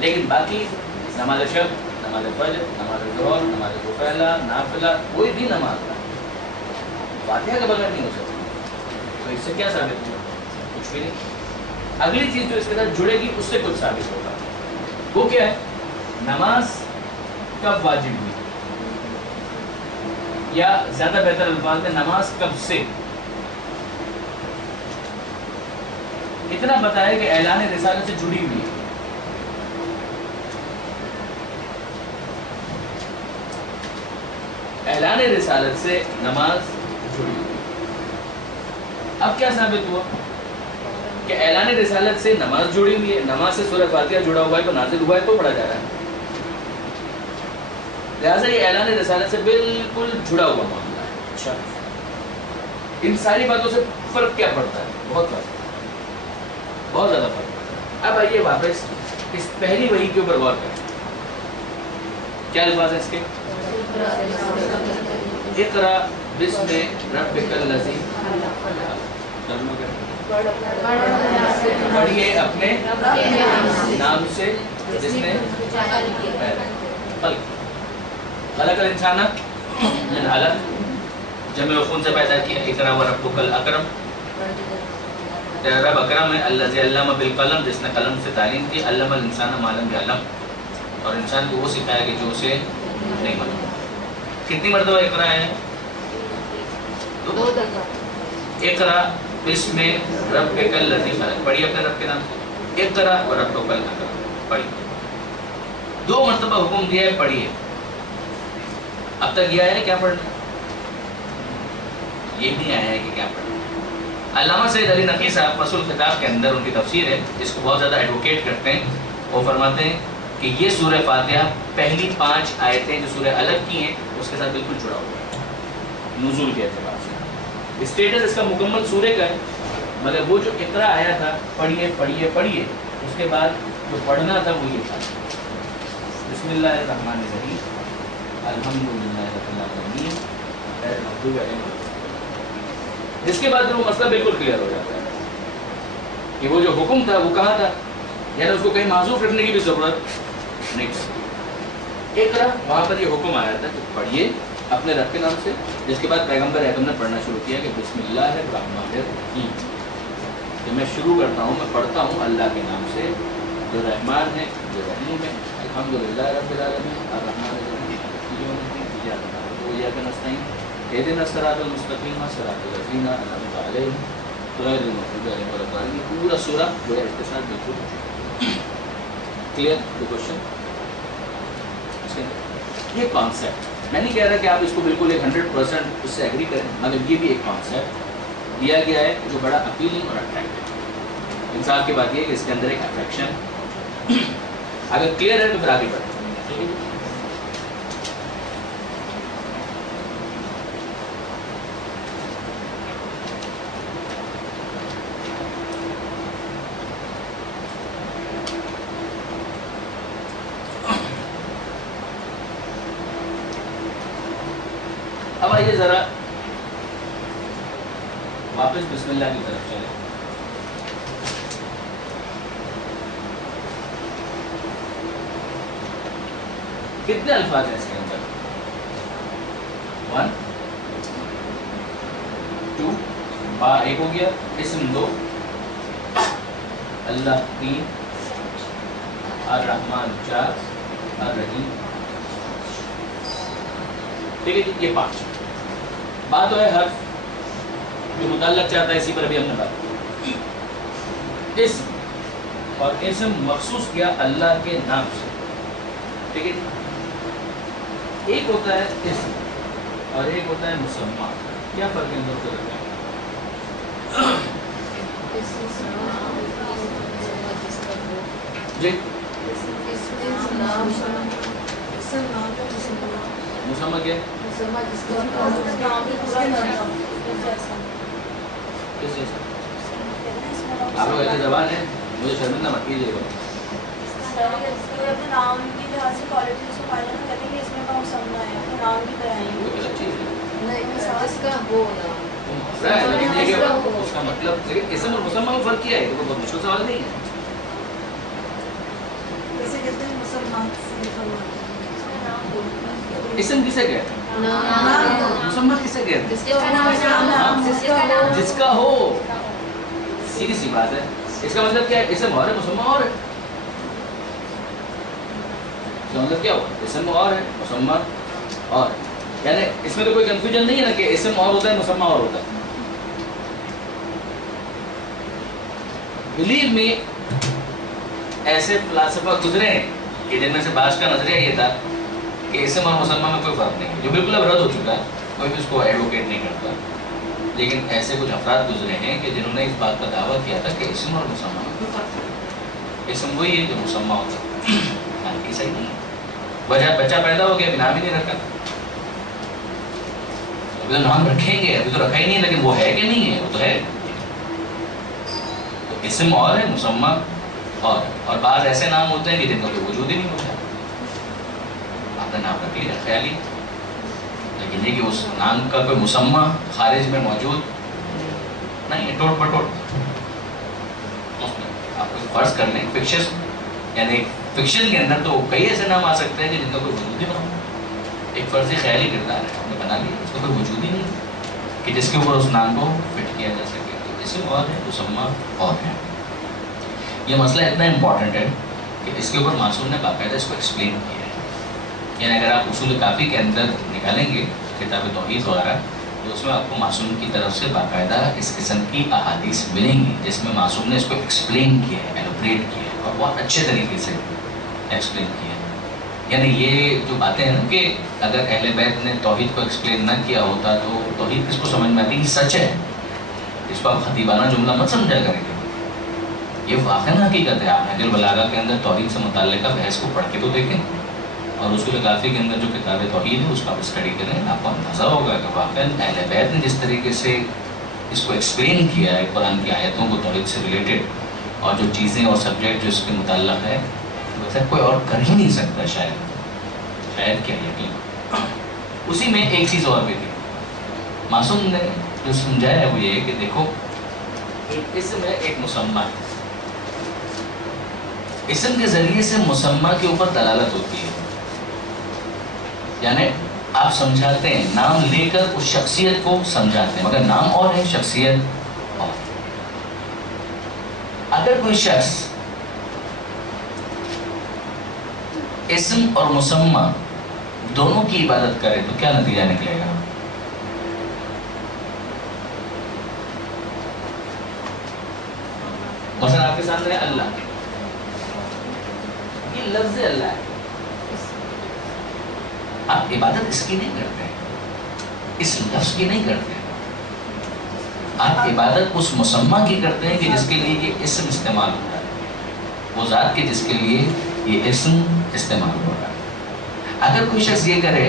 لیکن باقی نماز شب, نماز فجر, نماز ظہر, نماز دوپہر, نافلہ, کوئی بھی نماز فاتحہ کے بغیر نہیں ہو سکتی. تو اس سے کیا ثابت ہوا؟ کچھ بھی نہیں. اگلی چیز جو اس کے ساتھ جڑے گی اس سے کچھ ثابت ہوگا. وہ کیا ہے؟ نماز کب واجب ہوئی, یا زیادہ بہتر الفاظ میں نماز کب سے. اتنا بتایا کہ اعلان رسالت سے جڑی ہوئی ہے. اعلان رسالت سے نماز جڑی ہوئی. اب کیا ثابت ہوا کہ اعلان رسالت سے نماز جڑی ہوئی ہے, نماز سے سورہ فاتحہ جڑا ہوا ہے, تو نازل ہوا ہے تو پڑھا جا رہا ہے. لہٰذا یہ اعلان رسالت سے بالکل جڑا ہوا معاملہ ہے. اچھا, ان ساری باتوں سے فرق کیا پڑتا ہے؟ بہت فرق, بہت زیادہ فرق. اب آئیے واپس اس پہلی وحی کے اوپر غور کریں. کیا الفاظ ہیں اس کے؟ اقرا بسم ربک الذی پڑھیے اپنے نام سے جس نے خلق الانسان من علق, جمع خون سے پیدا کیا. اقرا وربک الاکرم, تیرا رب اکرم ہے. الذی علم بالقلم, جس نے قلم سے تعلیم کی. علم الانسان ما لم یعلم, اور انسان کو وہ سکھایا کہ جو اسے نہیں معلوم. کتنی مرتبہ اقرا ہے؟ 2 دفعہ. اقرا بسم ربک الذی خلق, پڑھیے اپنے رب کے نام سے. اقرا وربک الاکرم, پڑھیے. 2 مرتبہ حکم دیا ہے پڑھیے. اب تک یہ آیا ہے کیا پڑھنا, یہ نہیں آیا ہے کہ کیا پڑھنا. علامہ سید علی نقی صاحب فصل الخطاب کے اندر ان کی تفسیر ہے, جس کو بہت زیادہ ایڈوکیٹ کرتے ہیں. وہ فرماتے ہیں کہ یہ سورہ فاتحہ پہلی 5 آیتیں جو سورہ الگ کی ہیں اس کے ساتھ بالکل جڑا ہوا ہے نزول کے اعتبار سے. اسٹیٹس اس کا مکمل سورہ کا ہے, مگر وہ جو اقرا آیا تھا پڑھیے پڑھیے پڑھیے, اس کے بعد جو پڑھنا تھا وہ یہ تھا بسم اللہ الرحمن الرحیم الحمدللہ رب العالمین المغضوب علیہم. اس کے بعد وہ مسئلہ بالکل کلیئر ہو جاتا ہے کہ وہ جو حکم تھا وہ کہاں تھا, یعنی اس کو کہیں معذوف رکھنے کی بھی ضرورت نہیں. اقرا وہاں پر یہ حکم آیا تھا کہ پڑھیے اپنے رب کے نام سے, جس کے بعد پیغمبر اعظم نے پڑھنا شروع کیا کہ بسم اللہ الرحمن الرحیم. کہ میں شروع کرتا ہوں, میں پڑھتا ہوں اللہ کے نام سے جو رحمان ہے جو رحیم ہے. الحمدللہ رب العالمین الرحمن الرحیم ایاک نستعین اهدنا الصراط المستقیم صراط الذین انعمت علیہم غیر المغضوب علیہم ولا الضالین. پورا سورہ جو ہے اختصار بالکل کلیئر. ٹو کوشچن, یہ کانسیپٹ میں نہیں کہہ رہا کہ آپ اس کو بالکل 100% اس سے ایگری کریں, مگر یہ بھی ایک کانسیپٹ دیا گیا ہے جو بڑا اپیلنگ اور اٹریکٹیو. انصاف کی بات یہ ہے کہ اس کے اندر ایک اٹریکشن, اگر کلیئر ہے تو پھر آگے بڑھیں. آگے ذرا واپس بسم اللہ کی طرف چلے. کتنے الفاظ ہیں اس کے اندر؟ 1 2 با ایک ہو گیا، اسم 2، اللہ 3، الرحمن 4، الرحیم. ٹھیک ہے جی، یہ 5. بات تو ہے حرف جو متعلق چاہتا ہے، اسی پر بھی ہم نے بات کی. اسم اور اسم مخصوص کیا اللہ کے نام سے. ٹھیک ہے جی. ایک ہوتا ہے اسم اور ایک ہوتا ہے مسمى. کیا فرق ہے ان دونوں کے درمیان؟ جی مسمى کیا ہے؟ آپ لوگ ایسے زبان ہے، مجھے شرمندہ مت کیجیے گا. نام کی لحاظ سے کوالٹی اس کو پایا نا، کہتے ہیں کہ اس میں کا مسمى ہے، تو نام کی طرح ہی. وہ غلط چیز ہے. اس کا وہ نا لیکن یہ کہ اس کا مطلب لیکن اسم اور مسمى میں فرق کیا ہے؟ تو بہت مشکل سوال نہیں ہے. جیسے کہتے ہیں مسلمان اسم کسے کہتے ہیں؟ مسمى کسے کہتے ہیں؟ جس کا ہو. سیدھی سی بات ہے. اس کا مطلب کیا ہے؟ اسم اور ہے، مسمى اور ہے. اس کا مطلب کیا ہوا؟ اسم اور ہے، مسمى اور ہے. یعنی اس میں تو کوئی کنفیوژن نہیں ہے نا کہ اسم اور ہوتا ہے، مسمى اور ہوتا ہے. بلیو می، ایسے فلاسفہ گزرے ہیں کہ جن میں سے بعض کا نظریہ یہ تھا کہ اسم اور مسمى میں کوئی فرق نہیں ہے، جو بالکل اب رد ہو چکا ہے، کوئی بھی اس کو ایڈوکیٹ نہیں کرتا. لیکن ایسے کچھ افراد گزرے ہیں کہ جنہوں نے اس بات کا دعویٰ کیا تھا کہ اسم اور مسمى میں کوئی فرق نہیں. اسم وہی ہے جو مسمى ہوتا ہے. حالانکہ صحیح نہیں ہے. بچہ پیدا ہو گیا، ابھی نام ہی نہیں رکھا. ابھی تو نام رکھیں گے، ابھی تو رکھا ہی نہیں، لیکن وہ ہے کہ نہیں ہے؟ وہ تو ہے. تو اسم اور ہے، مسمى اور بعض ایسے نام ہوتے ہیں کہ جن کا کوئی وجود ہی نہیں ہوتا. آپ نے نام رکھ لیا خیالی، لیکن یہ کہ اس نام کا کوئی مسمى خارج میں موجود نہیں ہے. ٹوٹ پٹوٹ آپ کو فرض کر لیں فکشن، یعنی فکشن کے اندر تو کئی ایسے نام آ سکتے ہیں کہ جن کا کوئی وجود ہی نہ ہو. ایک فرضی خیالی کردار ہے، ہم نے بنا لیا، اس کا کوئی وجود ہی نہیں کہ جس کے اوپر اس نام کو فٹ کیا جا سکے. تو اسم اور ہے، مسمى اور ہے. یہ مسئلہ اتنا امپورٹنٹ ہے کہ اس کے اوپر معصوم نے باقاعدہ اس کو ایکسپلین کیا ہے. یعنی اگر آپ اصول کافی کے اندر نکالیں گے کتاب توحید وغیرہ، تو اس میں آپ کو معصوم کی طرف سے باقاعدہ اس قسم کی احادیث ملیں گی جس میں معصوم نے اس کو ایکسپلین کیا ہے، ایلوبریٹ کیا ہے، اور بہت اچھے طریقے سے ایکسپلین کیا ہے. یعنی یہ جو باتیں ہیں نا کہ اگر اہل بیت نے توحید کو ایکسپلین نہ کیا ہوتا تو توحید کس کو سمجھ میں آتی؟ سچ ہے. اس کو آپ خطیبانہ جملہ مت سمجھا کریں گے. یہ واقعی حقیقت ہے. آپ نہج البلاغہ کے اندر توحید سے متعلقہ بحث کو پڑھ کے تو دیکھیں، اور اصول کافی کے اندر جو کتاب توحید ہے اس کا آپ اسٹڈی کریں. آپ کو اندازہ ہوگا کہ واقعی اہل بیت نے جس طریقے سے اس کو ایکسپلین کیا ہے قرآن کی آیتوں کو توحید سے ریلیٹڈ، اور جو چیزیں اور سبجیکٹ جو اس کے متعلق ہے، ویسا کوئی اور کر ہی نہیں سکتا. شاید کیا یقین. اسی میں ایک چیز اور بھی تھی، معصوم نے جو سمجھایا ہے وہ یہ ہے کہ دیکھو ایک اسم ہے، ایک مسمى ہے. اسم کے ذریعے سے مسمى کے اوپر دلالت ہوتی ہے. یعنی آپ سمجھاتے ہیں، نام لے کر اس شخصیت کو سمجھاتے ہیں، مگر نام اور ہے، شخصیت اور. اگر کوئی شخص اسم اور مسمى دونوں کی عبادت کرے تو کیا نتیجہ نکلے گا؟ مثلا آپ کے سامنے اللہ، یہ لفظ اللہ ہے، آپ عبادت اس کی نہیں کرتے، اس لفظ کی نہیں کرتے. آپ عبادت اس مسمى کی کرتے ہیں کہ جس کے لیے یہ اسم استعمال ہو رہا ہے، وہ ذات کے جس کے لیے یہ اسم استعمال ہو رہا ہے. اگر کوئی شخص یہ کرے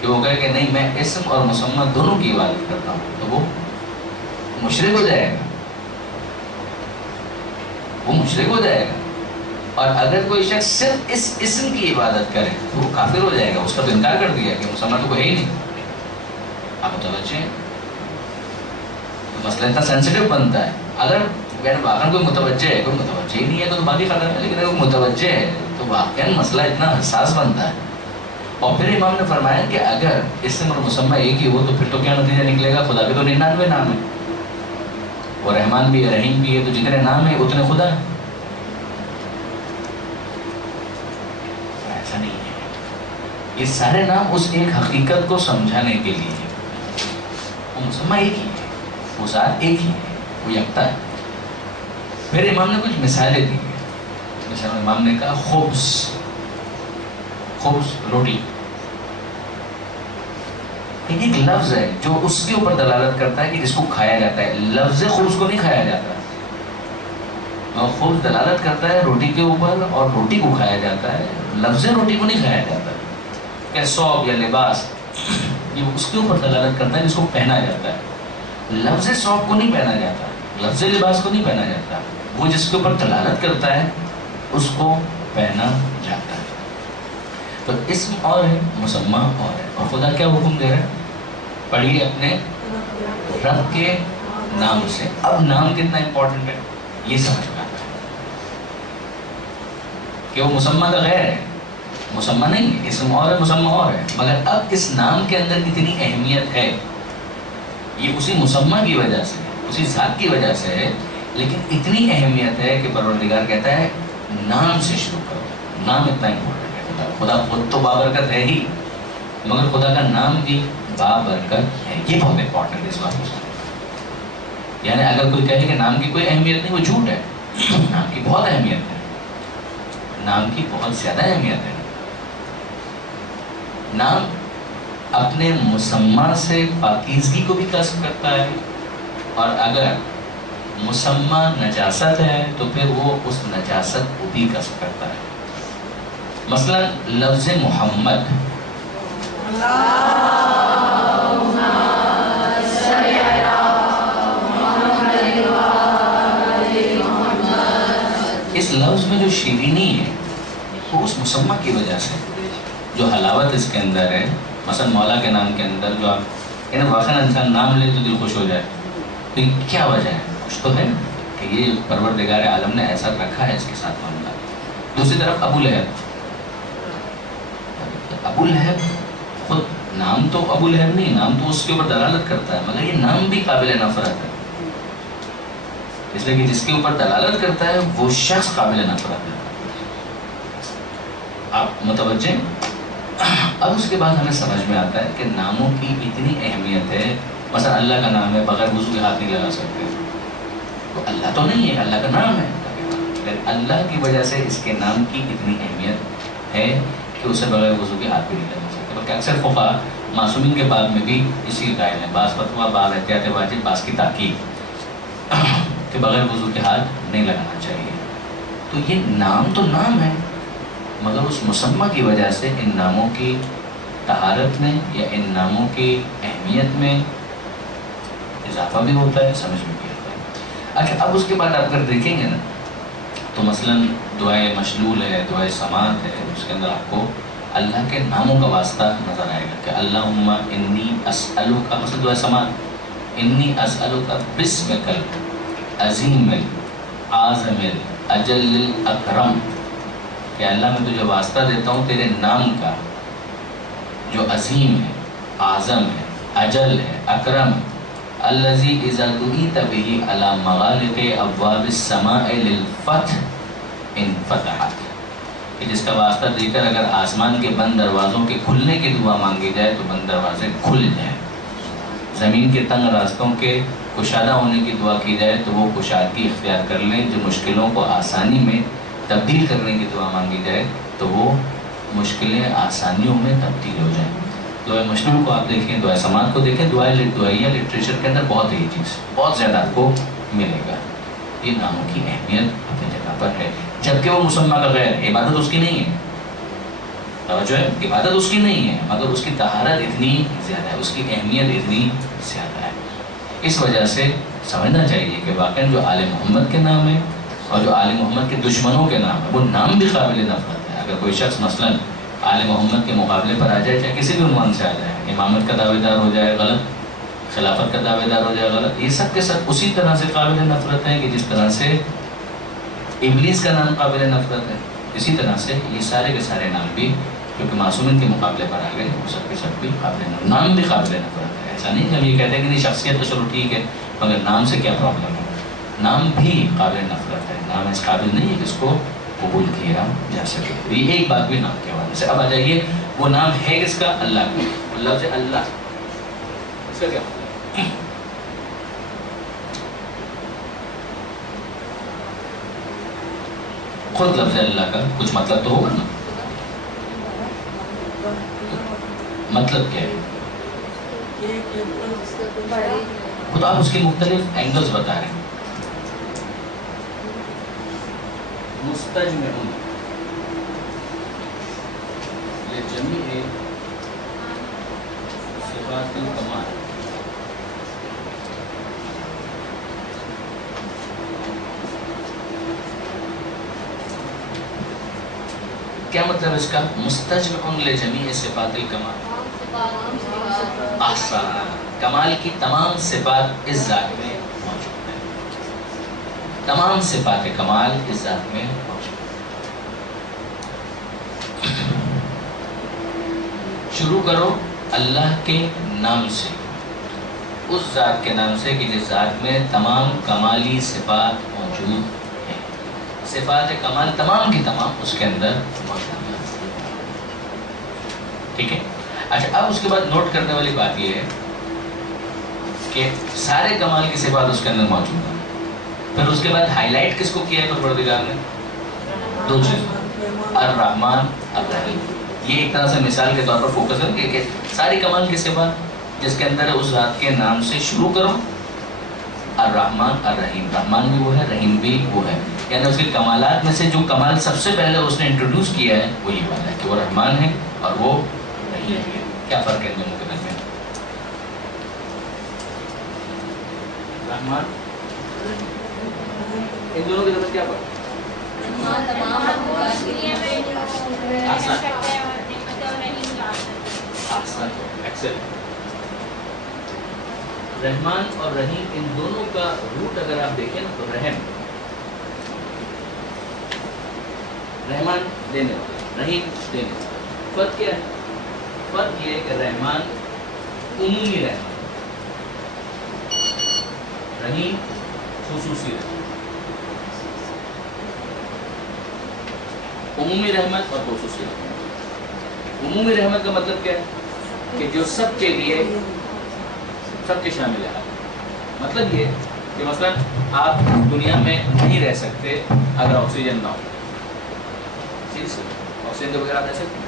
کہ وہ کہے کہ نہیں میں اسم اور مسمى دونوں کی عبادت کرتا ہوں، تو وہ مشرک ہو جائے گا. وہ مشرک ہو جائے گا. اور اگر کوئی شخص صرف اس اسم کی عبادت کرے تو وہ کافر ہو جائے گا. اس کا تو انکار کر دیا کہ مسمى تو کوئی ہے ہی نہیں. آپ متوجہ ہیں؟ تو مسئلہ اتنا سینسٹیو بنتا ہے. اگر واقعاً کوئی متوجہ ہے، کوئی متوجہ ہی نہیں ہے تو باقی ختم ہے، لیکن اگر کوئی متوجہ ہے تو واقعاً مسئلہ اتنا حساس بنتا ہے. اور پھر امام نے فرمایا کہ اگر اسم اور مسمى ایک ہی ہو تو پھر تو کیا نتیجہ نکلے گا؟ خدا کے تو 99 نام ہیں، وہ رحمان بھی ہے، رحیم بھی ہے، تو جتنے نام ہیں اتنے خدا ہیں. ایسا نہیں ہے، یہ سارے نام اس ایک حقیقت کو سمجھانے کے لیے ہے. وہ مسمى ایک ہی ہے، وہ ذات ایک ہی ہے، وہ یکتا ہے. پھر امام نے کچھ مثالیں دی. مثلا امام نے کہا خبز، خبز روٹی ایک لفظ ہے جو اس کے اوپر دلالت کرتا ہے کہ جس کو کھایا جاتا ہے. لفظ خبز کو نہیں کھایا جاتا، اور خبز دلالت کرتا ہے روٹی کے اوپر اور روٹی کو کھایا جاتا ہے. لفظ روٹی کو نہیں کھایا جاتا. کہ ثوب یا لباس یہ اس کے اوپر دلالت کرتا ہے جس کو پہنا جاتا ہے. لفظ ثوب کو نہیں پہنا جاتا، لفظ لباس کو نہیں پہنا جاتا. وہ جس کے اوپر دلالت کرتا ہے اس کو پہنا جاتا ہے. تو اسم اور ہے، مسمى اور ہے. اور خدا کیا حکم دے رہا ہے؟ پڑھیے اپنے رب کے نام سے. اب نام کتنا امپورٹنٹ ہے یہ سمجھ میں آتا ہے کہ وہ مسمى کا غیر ہے، مسمى نہیں ہے. اسم اور ہے، مسمى اور ہے. مگر اب اس نام کے اندر کتنی اہمیت ہے یہ اسی مسمى کی وجہ سے، اسی ذات کی وجہ سے ہے. لیکن اتنی اہمیت ہے کہ پروردگار کہتا ہے نام سے شروع کرو. نام اتنا امپورٹنٹ ہے. خدا خود تو بابرکت ہے ہی، مگر خدا کا نام بھی بابرکت ہے. یہ بہت امپورٹنٹ ہے اس بات کو. یعنی اگر کوئی کہے کہ نام کی کوئی اہمیت نہیں، وہ جھوٹ ہے. نام کی بہت اہمیت ہے، نام کی بہت زیادہ اہمیت ہے. نام اپنے مسمى سے پاکیزگی کو بھی کسب کرتا ہے، اور اگر مسمى نجاست ہے تو پھر وہ اس نجاست کو بھی کسب کرتا ہے. مثلا لفظ محمد، اس لفظ میں جو شیرینی ہے وہ اس مسمى کی وجہ سے، جو حلاوت اس کے اندر ہے. مثلا مولا کے نام کے اندر جو آپ یعنی واقعا انسان نام لے تو دل خوش ہو جائے. تو کیا وجہ ہے؟ کچھ تو ہے کہ یہ پروردگار عالم نے ایسا رکھا ہے اس کے ساتھ معاملہ. دوسری طرف ابو لہب، ابو لہب خود نام تو ابو لہب نہیں، نام تو اس کے اوپر دلالت کرتا ہے، مگر یہ نام بھی قابل نفرت ہے. اس لیے کہ جس کے اوپر دلالت کرتا ہے وہ شخص قابل نفرت ہے. آپ متوجہ؟ اب اس کے بعد ہمیں سمجھ میں آتا ہے کہ ناموں کی اتنی اہمیت ہے. مثلا اللہ کا نام ہے، بغیر وضو کے ہاتھ نہیں لگا سکتے. تو اللہ تو نہیں ہے، اللہ کا نام ہے، لیکن اللہ کی وجہ سے اس کے نام کی اتنی اہمیت ہے کہ اسے بغیر وضو کے ہاتھ بھی نہیں لگا سکتے. بلکہ اکثر فقہاء معصومین کے بعد میں بھی اسی قائل ہیں. بعض فتویٰ، بعض احتیاط واجب، بعض کی تاکید کہ بغیر وضو کے ہاتھ نہیں لگانا چاہیے. تو یہ نام تو نام ہے، مگر اس مسمى کی وجہ سے ان ناموں کی طہارت میں یا ان ناموں کی اہمیت میں اضافہ بھی ہوتا ہے، سمجھ میں بھی آتا ہے. اچھا اب اس کے بعد آپ اگر دیکھیں گے نا تو مثلا دعائے مشلول ہے، دعائے سماعت ہے، اس کے اندر آپ کو اللہ کے ناموں کا واسطہ نظر آئے گا کہ اللہم انی اسألک. مثلا دعائے سماعت، انی اسألک بسمک العظیم الاعظم الاجل الاکرم، کہ اللہ میں تجھے واسطہ دیتا ہوں تیرے نام کا جو عظیم ہے، اعظم ہے، اجل ہے، اکرم. الذی اذا دعیت به علی مغالق ابواب السماء للفتح انفتحت، کہ جس کا واسطہ دے کر اگر آسمان کے بند دروازوں کے کھلنے کی دعا مانگی جائے تو بند دروازے کھل جائیں. زمین کے تنگ راستوں کے کشادہ ہونے کی دعا کی جائے تو وہ کشادگی اختیار کر لیں. جو مشکلوں کو آسانی میں تبدیل کرنے کی دعا مانگی جائے تو وہ مشکلیں آسانیوں میں تبدیل ہو جائیں. دعائے مشلول کو آپ دیکھیں، دعائے سماعت کو دیکھیں، دعائیہ لٹریچر کے اندر بہت ہے یہ چیز، بہت زیادہ آپ کو ملے گا. یہ ناموں کی اہمیت اپنی جگہ پر ہے، جبکہ وہ مسمى کا غیر ہے. عبادت اس کی نہیں ہے، توجہ ہے، عبادت اس کی نہیں ہے، مگر اس کی طہارت اتنی زیادہ ہے، اس کی اہمیت اتنی زیادہ ہے. اس وجہ سے سمجھنا چاہیے کہ واقعی جو آل محمد کے نام ہے اور جو آل محمد کے دشمنوں کے نام ہے وہ نام بھی قابل نفرت ہے. اگر کوئی شخص مثلا آل محمد کے مقابلے پر آ جائے، چاہے کسی بھی عنوان سے آ جائے، امامت کا دعوے دار ہو جائے غلط، خلافت کا دعوے دار ہو جائے غلط. یہ سب کے سب اسی طرح سے قابل نفرت ہیں کہ جس طرح سے ابلیس کا نام قابل نفرت ہے. اسی طرح سے یہ سارے کے سارے نام بھی کیونکہ معصومین کے مقابلے پر آ گئے، وہ سب کے سب بھی قابل نفرت، نام بھی قابل نفرت ہے. ایسا نہیں کہ ہم یہ کہتے ہیں کہ نہیں شخصیت تو چلو ٹھیک ہے مگر نام سے کیا پرابلم ہے. نام بھی قابل نفرت ہے، نام اس قابل نہیں ہے کہ اس کو قبول کیا جا سکے. یہ ایک بات بھی نام کے حوالے سے. اب آ جائیے وہ نام ہے کس کا؟ اللہ کا. لفظ اللہ اس کا کیا مطلب؟ خود لفظ اللہ کا کچھ مطلب تو ہوگا نا. مطلب کیا ہے؟ خود آپ اس کے مختلف اینگلز بتا رہے ہیں. مستجمع لجمیع صفات الکمال. کیا مطلب اس کا؟ مستجمع لجمیع صفات الکمال. احسن، کمال کی تمام صفات اس ذات میں موجود ہیں. تمام صفات کمال اس ذات میں موجود ہیں. شروع کرو اللہ کے نام سے، اس ذات کے نام سے کہ جس ذات میں تمام کمالی صفات موجود ہیں. صفات کمال تمام کی تمام اس کے اندر موجود ہیں. ٹھیک ہے. اچھا اب اس کے بعد نوٹ کرنے والی بات یہ ہے کہ سارے کمال کی صفات اس کے اندر موجود ہیں. پھر اس کے بعد ہائی لائٹ کس کو کیا ہے پروردگار نے؟ دو چیز، الرحمن الرحیم. یہ ایک طرح سے مثال کے طور پر فوکس ہے کہ ساری کمال کی صفات جس کے اندر ہے اس ذات کے نام سے شروع کرو. الرحمن الرحیم، رحمان بھی وہ ہے، رحیم بھی وہ ہے. یعنی اس کے کمالات میں سے جو کمال سب سے پہلے اس نے انٹروڈیوس کیا ہے وہ یہ والا ہے کہ وہ رحمان ہے اور وہ رحیم ہے. کیا فرق ہے ان دونوں کے درمیان؟ رحمان ان دونوں کے درمیان کیا فرق ہے؟ رحمان اور رحیم ان دونوں کا روٹ اگر آپ دیکھیں نا تو رحم، رحمان دینے والا، رحیم دینے والا. فرق کیا ہے؟ فرق یہ ہے کہ رحمان عمومی رحمان، رحیم خصوصی رحمان. عمومی رحمت اور خصوصی رحمت. عمومی رحمت کا مطلب کیا ہے؟ کہ جو سب کے لیے سب کے شامل ہے. مطلب یہ کہ مثلا آپ دنیا میں نہیں رہ سکتے اگر آکسیجن نہ ہو. آکسیجن کے بغیر آپ رہ سکتے ہیں؟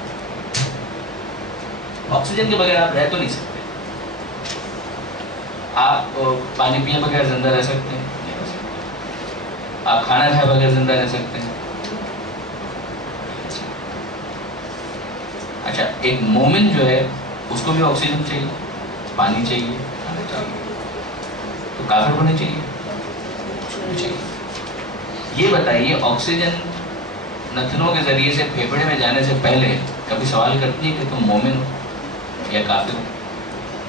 آکسیجن کے بغیر آپ رہ تو نہیں سکتے. آپ پانی پیے بغیر زندہ رہ سکتے ہیں؟ نہیں رہ سکتے. آپ کھانا کھائے بغیر زندہ رہ سکتے ہیں؟ اچھا ایک مومن جو ہے اس کو بھی آکسیجن چاہیے، پانی چاہیے، کھانا چاہیے. تو کافر ہونے چاہیے. یہ بتائیے آکسیجن نتنوں کے ذریعے سے پھیپھڑے میں جانے سے پہلے کبھی سوال کرتی ہے کہ تم مومن ہو یا کافر ہو؟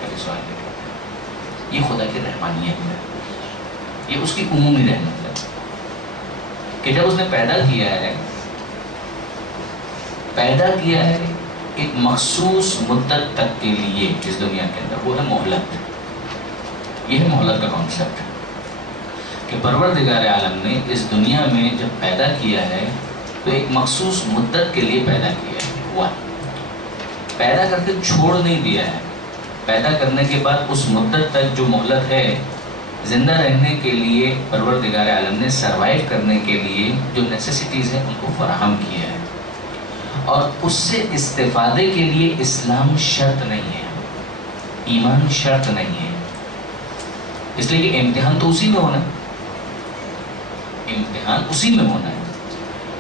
کبھی سوال نہیں کرتی. یہ خدا کی رحمانیت ہے، یہ اس کی عمومی رحمت ہے کہ جب اس نے پیدا کیا ہے ایک مخصوص مدت تک کے لیے اس دنیا کے اندر، وہ ہے مہلت. یہ ہے مہلت کا کانسیپٹ کہ پروردگار عالم نے اس دنیا میں جب پیدا کیا ہے تو ایک مخصوص مدت کے لیے پیدا کیا ہے. ہوا پیدا کر کے چھوڑ نہیں دیا ہے. پیدا کرنے کے بعد اس مدت تک جو مہلت ہے زندہ رہنے کے لیے پروردگار عالم نے سروائیو کرنے کے لیے جو نیسیسٹیز ہیں ان کو فراہم کیا ہے. اور اس سے استفادے کے لیے اسلام شرط نہیں ہے، ایمان شرط نہیں ہے. اس لیے کہ امتحان تو اسی میں ہونا ہے، امتحان اسی میں ہونا ہے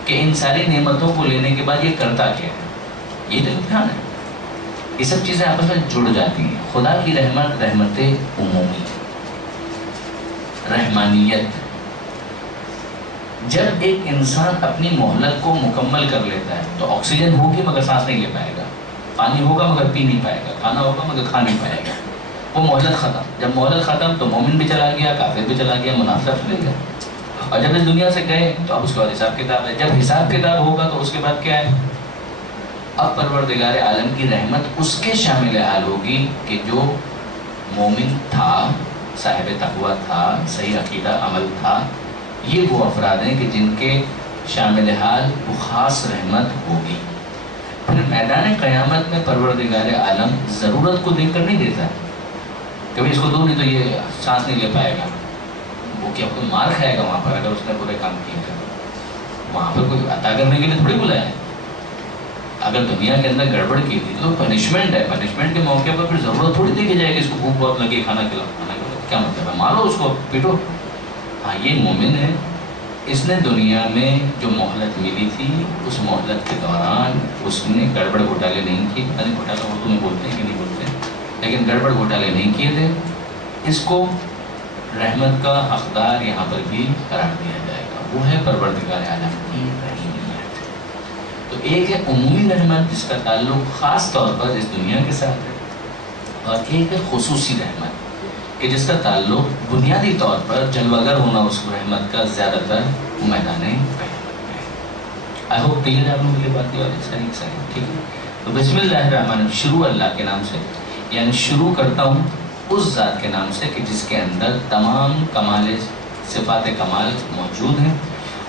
کہ ان ساری نعمتوں کو لینے کے بعد یہ کرتا کیا ہے. یہ تو امتحان ہے. یہ سب چیزیں آپس میں جڑ جاتی ہیں. خدا کی رحمت رحمت عمومی، رحمانیت. جب ایک انسان اپنی مہلت کو مکمل کر لیتا ہے تو آکسیجن ہوگی مگر سانس نہیں لے پائے گا. پانی ہوگا مگر پی نہیں پائے گا، کھانا ہوگا مگر کھا نہیں پائے گا. وہ مہلت ختم. جب مہلت ختم تو مومن بھی چلا گیا، کافر بھی چلا گیا، منافق چلے گیا. اور جب اس دنیا سے گئے تو اب اس کے بعد حساب کتاب ہے. جب حساب کتاب ہوگا تو اس کے بعد کیا ہے؟ اب پروردگار عالم کی رحمت اس کے شامل حال ہوگی کہ جو مومن تھا، صاحب تقوی تھا، صحیح عقیدہ عمل تھا. یہ وہ افراد ہیں کہ جن کے شامل حال وہ خاص رحمت ہوگی. پھر میدان قیامت میں پروردگار عالم ضرورت کو دیکھ کر نہیں دیتا کبھی اس کو دو نہیں تو یہ سانس نہیں لے پائے گا. وہ کیا کوئی مار کھائے گا وہاں پر اگر اس نے برے کام کیے تھے؟ وہاں پر کوئی عطا کرنے کے لیے تھوڑی بلایا ہے. اگر دنیا کے اندر گڑبڑ کی تھی تو پنشمنٹ ہے. پنشمنٹ کے موقع پر پھر ضرورت تھوڑی دیکھی جائے کہ اس کو بھوک بہت لگی، کھانا کھلاؤ. کیا مطلب ہے؟ مارو اس کو، پیٹو. ہاں یہ مومن ہے. اس نے دنیا میں جو مہلت ملی تھی اس مہلت کے دوران اس نے گڑبڑ گھوٹالے نہیں کیے. یعنی گھوٹالہ اردو میں بولتے ہیں کہ نہیں بولتے، لیکن گڑبڑ گھوٹالے نہیں کیے تھے. اس کو رحمت کا حقدار یہاں پر بھی قرار دیا جائے گا. وہ ہے پروردگار عالم کی رحیمیت. تو ایک ہے عمومی رحمت جس کا تعلق خاص طور پر اس دنیا کے ساتھ ہے، اور ایک ہے خصوصی رحمت کہ جس کا تعلق بنیادی طور پر جلوگر ہونا اس رحمت کا زیادہ تر میدان قیامت میں ہے. آئی ہوپ کلیئر ہے آپ لوگوں کی باتیں اور ساری ٹھیک ہے. تو بسم اللہ الرحمن الرحیم، شروع اللہ کے نام سے، یعنی شروع کرتا ہوں اس ذات کے نام سے کہ جس کے اندر تمام کمال صفات کمال موجود ہیں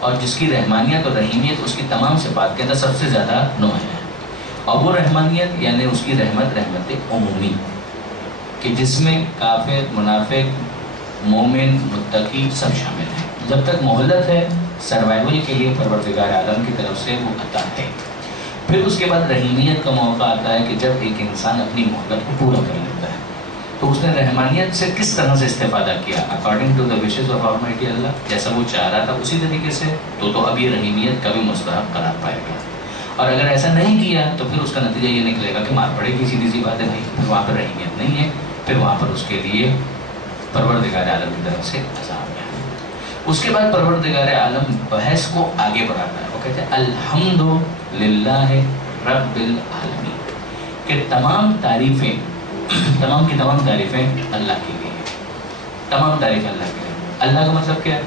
اور جس کی رحمانیت اور رحیمیت اس کی تمام صفات کے اندر سب سے زیادہ نمایاں ہے. اور وہ رحمانیت یعنی اس کی رحمت عمومی کہ جس میں کافر، منافق، مومن، متقی سب شامل ہیں. جب تک مہلت ہے سروائیول کے لیے پروردگار عالم کی طرف سے وہ عطا ہے. پھر اس کے بعد رحیمیت کا موقع آتا ہے کہ جب ایک انسان اپنی مہلت کو پورا کر لیتا ہے تو اس نے رحمانیت سے کس طرح سے استفادہ کیا according to the wishes of almighty Allah, جیسا وہ چاہ رہا تھا اسی طریقے سے. تو اب یہ رحیمیت کا بھی مستحق قرار پائے گا. اور اگر ایسا نہیں کیا تو پھر اس کا نتیجہ یہ نکلے گا کہ مار پڑے گی. سیدھی سی بات ہے بھائی، پھر وہاں پر رحیمیت نہیں ہے، پھر وہاں پر اس کے لیے پروردگار عالم کی طرف سے عذاب ہے. اس کے بعد پروردگار عالم بحث کو آگے بڑھاتا ہے. وہ کہتے ہیں الحمدللہ رب العالمین، کہ تمام تعریفیں، تمام کی تمام تعریفیں اللہ کے لیے ہیں. تمام تعریفیں اللہ کے لیے. اللہ کا مطلب کیا ہے؟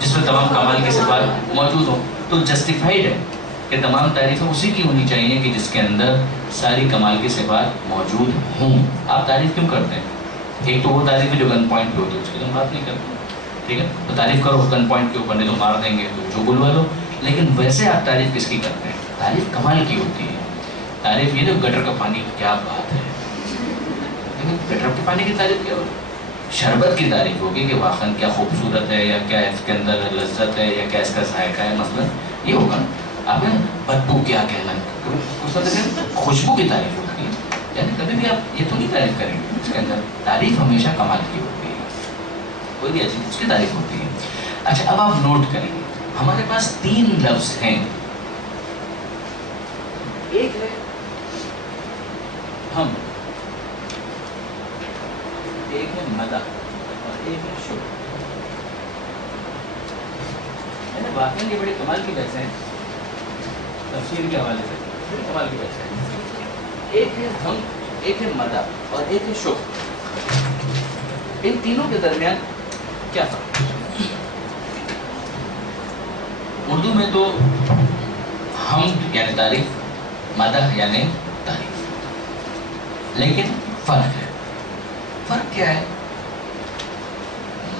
جس میں تمام کمال کی صفات موجود ہوں. تو جسٹیفائیڈ ہے کہ تمام تعریفیں اسی کی ہونی چاہیے کہ جس کے اندر ساری کمال کی صفات موجود ہوں. آپ تعریف کیوں کرتے ہیں؟ ایک تو وہ تعریف ہے جو گن پوائنٹ پہ ہوتی ہے، اس کی تو ہم بات نہیں کرتے، ٹھیک ہے؟ تو تعریف کرو گن پوائنٹ کے اوپر، نہیں تو مار دیں گے، تو جو بلوا لو. لیکن ویسے آپ تعریف کس کی کرتے ہیں؟ تعریف کمال کی ہوتی ہے. تعریف یہ جو گٹر کا پانی کیا بات ہے، لیکن گٹر کے پانی کی تعریف کیا ہوگی؟ شربت کی تعریف ہوگی کہ واقعاً کیا خوبصورت ہے، یا کیا اس کے اندر لذت ہے، یا کیا اس کا ذائقہ ہے. مثلا یہ ہوگا نا. آپ نے بدبو کیا کہنا ہے، خوشبو کی تعریف ہوتی ہے. یعنی کبھی بھی آپ یہ تو نہیں تعریف کریں گے. اس کے اندر تعریف ہمیشہ کمال کی ہوتی ہے، کوئی بھی ایسی اس کی تعریف ہوتی ہے. اچھا اب آپ نوٹ کریں گے ہمارے پاس 3 لفظ ہیں. ایک ہے ہم، ایک ہے مدح اور ایک ہے شکر. واقعی یہ بڑے کمال کی بحث ہیں تفسیر کے حوالے سے، بڑی کمال کی بحث ہے. ایک ہے ہم، ایک ہے مدح اور ایک ہے شکر. ان تینوں کے درمیان کیا فرق ہے؟ اردو میں تو حمد یعنی تعریف، مدح یعنی تعریف، لیکن فرق ہے. فرق کیا ہے؟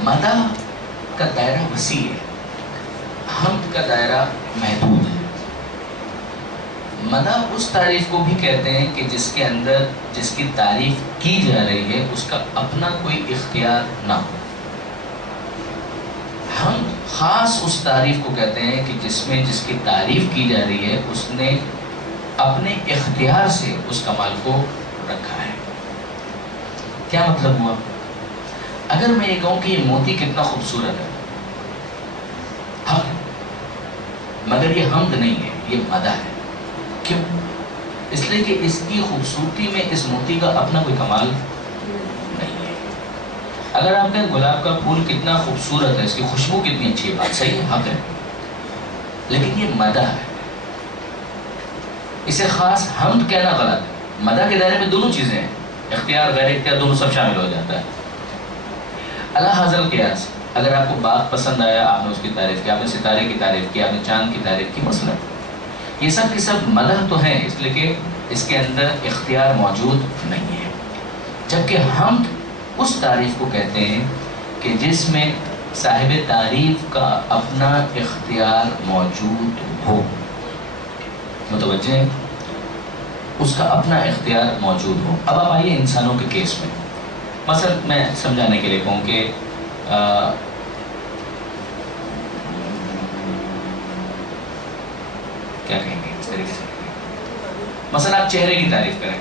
مدح کا دائرہ وسیع ہے، حمد کا دائرہ محدود ہے. مدح اس تعریف کو بھی کہتے ہیں کہ جس کے اندر جس کی تعریف کی جا رہی ہے اس کا اپنا کوئی اختیار نہ ہو. حمد خاص اس تعریف کو کہتے ہیں کہ جس میں جس کی تعریف کی جا رہی ہے اس نے اپنے اختیار سے اس کمال کو رکھا ہے. کیا مطلب ہوا؟ اگر میں یہ کہوں کہ یہ موتی کتنا خوبصورت ہے، حق ہے، مگر یہ حمد نہیں ہے، یہ مدح ہے. کیوں؟ اس لیے کہ اس کی خوبصورتی میں اس موتی کا اپنا کوئی کمال نہیں ہے. اگر آپ کہیں گلاب کا پھول کتنا خوبصورت ہے، اس کی خوشبو کتنی اچھی ہے، بات صحیح ہے، حق ہے، لیکن یہ مدح ہے. اسے خاص حمد کہنا غلط ہے. مدح کے دائرے میں دونوں چیزیں ہیں، اختیار غیر اختیار دونوں سب شامل ہو جاتا ہے. اللہ حضر قیاس، اگر آپ کو باغ پسند آیا آپ نے اس کی تعریف کی، آپ نے ستارے کی تعریف کی، آپ نے چاند کی تعریف کی، مثلا یہ سب کے سب مدح تو ہیں، اس لیے کہ اس کے اندر اختیار موجود نہیں ہے. جبکہ حمد اس تعریف کو کہتے ہیں کہ جس میں صاحب تعریف کا اپنا اختیار موجود ہو. متوجہ ہیں؟ اس کا اپنا اختیار موجود ہو. اب آپ آئیے انسانوں کے کیس میں، مثلا میں سمجھانے کے لیے کہوں کہ کیا کہیں گے اس طریقے سے، مثلا آپ چہرے کی تعریف کریں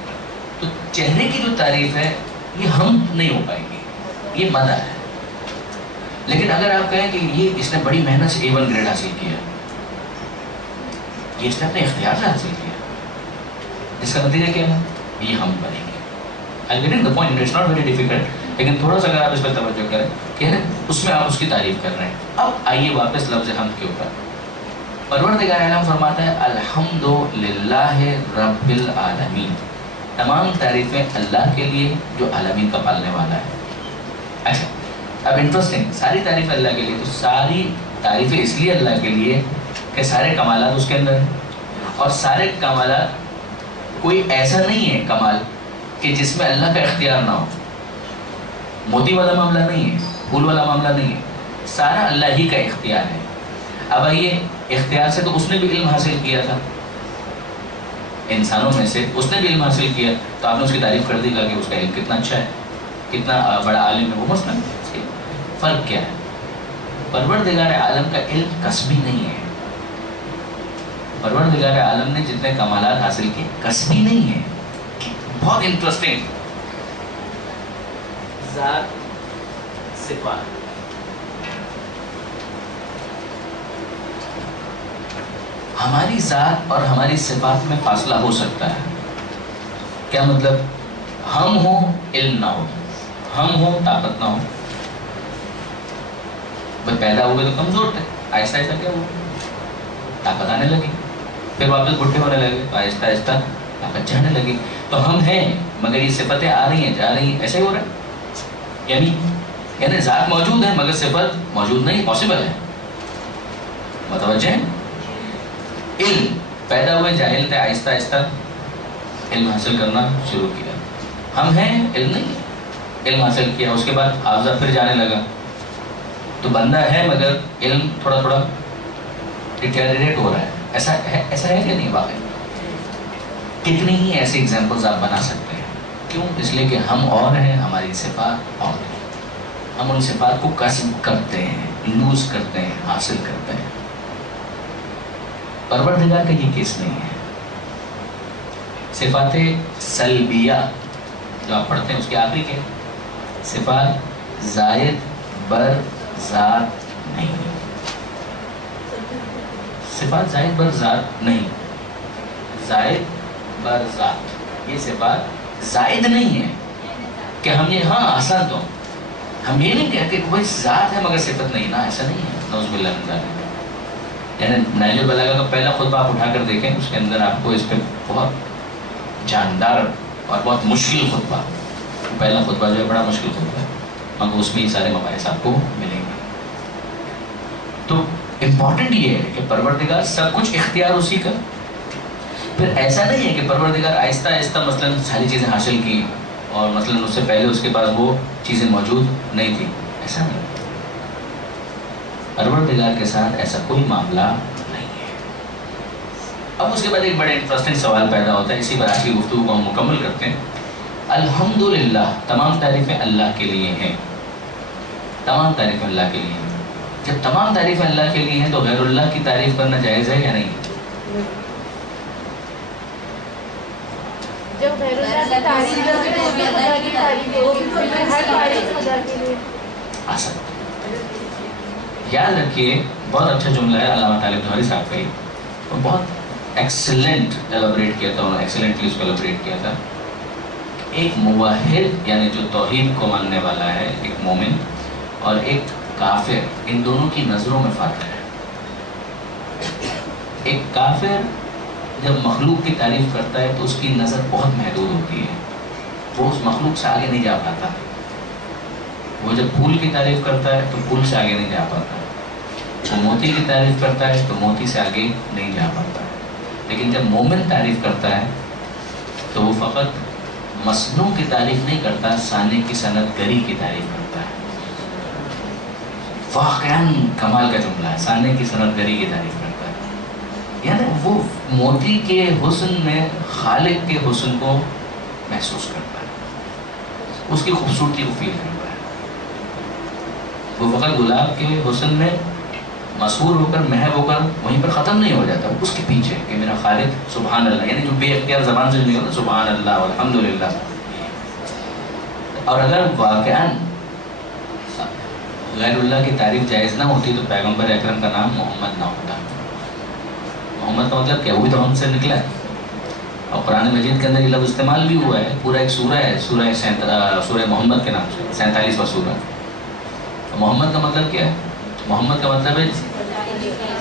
تو چہرے کی جو تعریف ہے یہ ہم نہیں ہو پائے گی، یہ مدح ہے. لیکن اگر آپ کہیں کہ یہ اس نے بڑی محنت سے A1 گریڈ حاصل کیا، یہ اس نے اپنے اختیار سے حاصل کیا، اس کا نتیجہ کیا ہے؟ یہ ہم بنیں گے. I'm getting the point, it's not very difficult. لیکن تھوڑا سا اگر آپ اس پر توجہ کریں کہ اس میں آپ اس کی تعریف کر رہے ہیں. اب آئیے واپس لفظ حمد کے اوپر. پروردگار عالم فرماتا ہے الحمدللہ رب العالمین، تمام تعریفیں اللہ کے لیے جو عالمین کا پالنے والا ہے. اچھا اب انٹرسٹنگ، ساری تعریفیں اللہ کے لیے، تو ساری تعریفیں اس لیے اللہ کے لیے کہ سارے کمالات اس کے اندر ہیں، اور سارے کمالات کوئی ایسا نہیں ہے کمال کہ جس میں اللہ کا اختیار نہ ہو. موتی والا معاملہ نہیں ہے، پھول والا معاملہ نہیں ہے، سارا اللہ ہی کا اختیار ہے. اب آئیے اختیار سے تو اس نے بھی علم حاصل کیا تھا، انسانوں میں سے اس نے بھی علم حاصل کیا، تو آپ نے اس کی تعریف کر دی کہ اس کا علم کتنا اچھا ہے، کتنا بڑا عالم ہے. وہ مثلا فرق کیا ہے؟ پروردگار عالم کا علم کسبی نہیں ہے. پروردگار عالم نے جتنے کمالات حاصل کیے کسبی نہیں ہے. بہت انٹرسٹنگ. ذات صفات، ہماری ذات اور ہماری صفات میں فاصلہ ہو سکتا ہے. کیا مطلب؟ ہم ہو علم نہ ہو، ہم ہو طاقت نہ ہو. بس پیدا ہوئے تو کمزور تھے، آہستہ آہستہ کیا ہوا؟ طاقت آنے لگی، پھر واپس بڈھے ہونے لگے تو آہستہ آہستہ طاقت جانے لگی. تو ہم ہیں مگر یہ صفتیں آ رہی ہیں جا رہی ہیں، ایسا ہی ہو رہا ہے. یعنی ذات موجود ہے مگر صفت موجود نہیں، پاسبل ہے. متوجہ ہیں؟ علم، پیدا ہوئے جاہل تھے، آہستہ آہستہ علم حاصل کرنا شروع کیا. ہم ہیں، علم نہیں ہے، علم حاصل کیا، اس کے بعد حافظہ پھر جانے لگا. تو بندہ ہے مگر علم تھوڑا تھوڑا ڈیٹیریٹ ہو رہا ہے. ایسا ہے کہ نہیں؟ واقعی کتنی ہی ایسی ایگزامپلز آپ بنا سکتے ہیں. کیوں؟ اس لیے کہ ہم اور ہیں، ہماری صفات اور ہیں. ہم ان صفات کو کسب کرتے ہیں، لوز کرتے ہیں، حاصل کرتے ہیں. پروردگار کا یہ کیس نہیں ہے. صفات سلبیہ جو آپ پڑھتے ہیں اس کے آخری کے صفات زائد بر ذات نہیں. صفات زائد بر ذات نہیں، زائد بر ذات، یہ صفات زائد نہیں ہے کہ ہم یہ ہاں آسان تو ہم یہ نہیں کہتے کہ بھائی ذات ہے مگر صفت نہیں، نا ایسا نہیں ہے. نعوذ باللہ من ذالک. یعنی نہج البلاغہ کا پہلا خطبہ آپ اٹھا کر دیکھیں، اس کے اندر آپ کو اس پہ بہت جاندار اور بہت مشکل خطبہ، پہلا خطبہ جو ہے بڑا مشکل خطبہ ہے، مگر اس میں یہ سارے مباحث آپ کو ملیں گے. تو امپورٹنٹ یہ ہے کہ پروردگار سب کچھ اختیار اسی کا. پھر ایسا نہیں ہے کہ پروردگار آہستہ آہستہ مثلا ساری چیزیں حاصل کی اور مثلا اس سے پہلے اس کے پاس وہ چیزیں موجود نہیں تھی، ایسا نہیں. پروردگار کے ساتھ ایسا کوئی معاملہ نہیں ہے. اب اس کے بعد ایک بڑے انٹرسٹنگ سوال پیدا ہوتا ہے، اسی پر آج کی گفتگو کو ہم مکمل کرتے ہیں. الحمدللہ، تمام تعریفیں اللہ کے لیے ہیں، تمام تعریفیں اللہ کے لیے ہیں. جب تمام تعریفیں اللہ کے لیے ہیں تو غیر اللہ کی تعریف کرنا جائز ہے یا نہیں؟ جب غیر اللہ کی تعریف ہوگی تو خدا کی تعریف ہوگی، ہر تعریف خدا کے لیے. آسان. یاد رکھیے، بہت اچھا جملہ ہے علامہ طالب جوہری صاحب کا، اور بہت ایکسلنٹ ایلابریٹ کیا تھا انہوں نے، ایکسلنٹلی اس کو ایلابریٹ کیا تھا. ایک موحد یعنی جو توحید کو ماننے والا ہے، ایک مومن، اور ایک کافر، ان دونوں کی نظروں میں فرق ہے. ایک کافر جب مخلوق کی تعریف کرتا ہے تو اس کی نظر بہت محدود ہوتی ہے، وہ اس مخلوق سے آگے نہیں جا پاتا. وہ جب پھول کی تعریف کرتا ہے تو پھول سے آگے نہیں جا پاتا، وہ موتی کی تعریف کرتا ہے تو موتی سے آگے نہیں جا پاتا. لیکن جب مومن تعریف کرتا ہے تو وہ فقط مصنوع کی تعریف نہیں کرتا، صانع کی صنعت گری کی تعریف کرتا ہے. واقعاً کمال کا جملہ ہے، صانع کی صنعت گری کی تعریف کرتا ہے. یعنی وہ موتی کے حسن میں خالق کے حسن کو محسوس کرتا ہے، اس کی خوبصورتی کو فیل کرتا ہے. وہ فقط گلاب کے حسن میں مسحور ہو کر محب ہو کر وہیں پر ختم نہیں ہو جاتا، اس کے پیچھے کہ میرا خالق سبحان اللہ، یعنی جو بے اختیار زبان سے نہیں ہوتا سبحان اللہ والحمدللہ. اور اگر واقعاً غیر اللہ کی تعریف جائز نہ ہوتی تو پیغمبر اکرم کا نام محمد نہ ہوتا. محمد کا مطلب کیا؟ وہی تو ہم سے نکلا ہے، اور قرآن مجید کے اندر یہ لفظ استعمال بھی ہوا ہے. پورا ایک سورہ ہے، سورہ محمد کے نام سے، 47واں سورہ. محمد کا مطلب کیا ہے؟ محمد کا مطلب ہے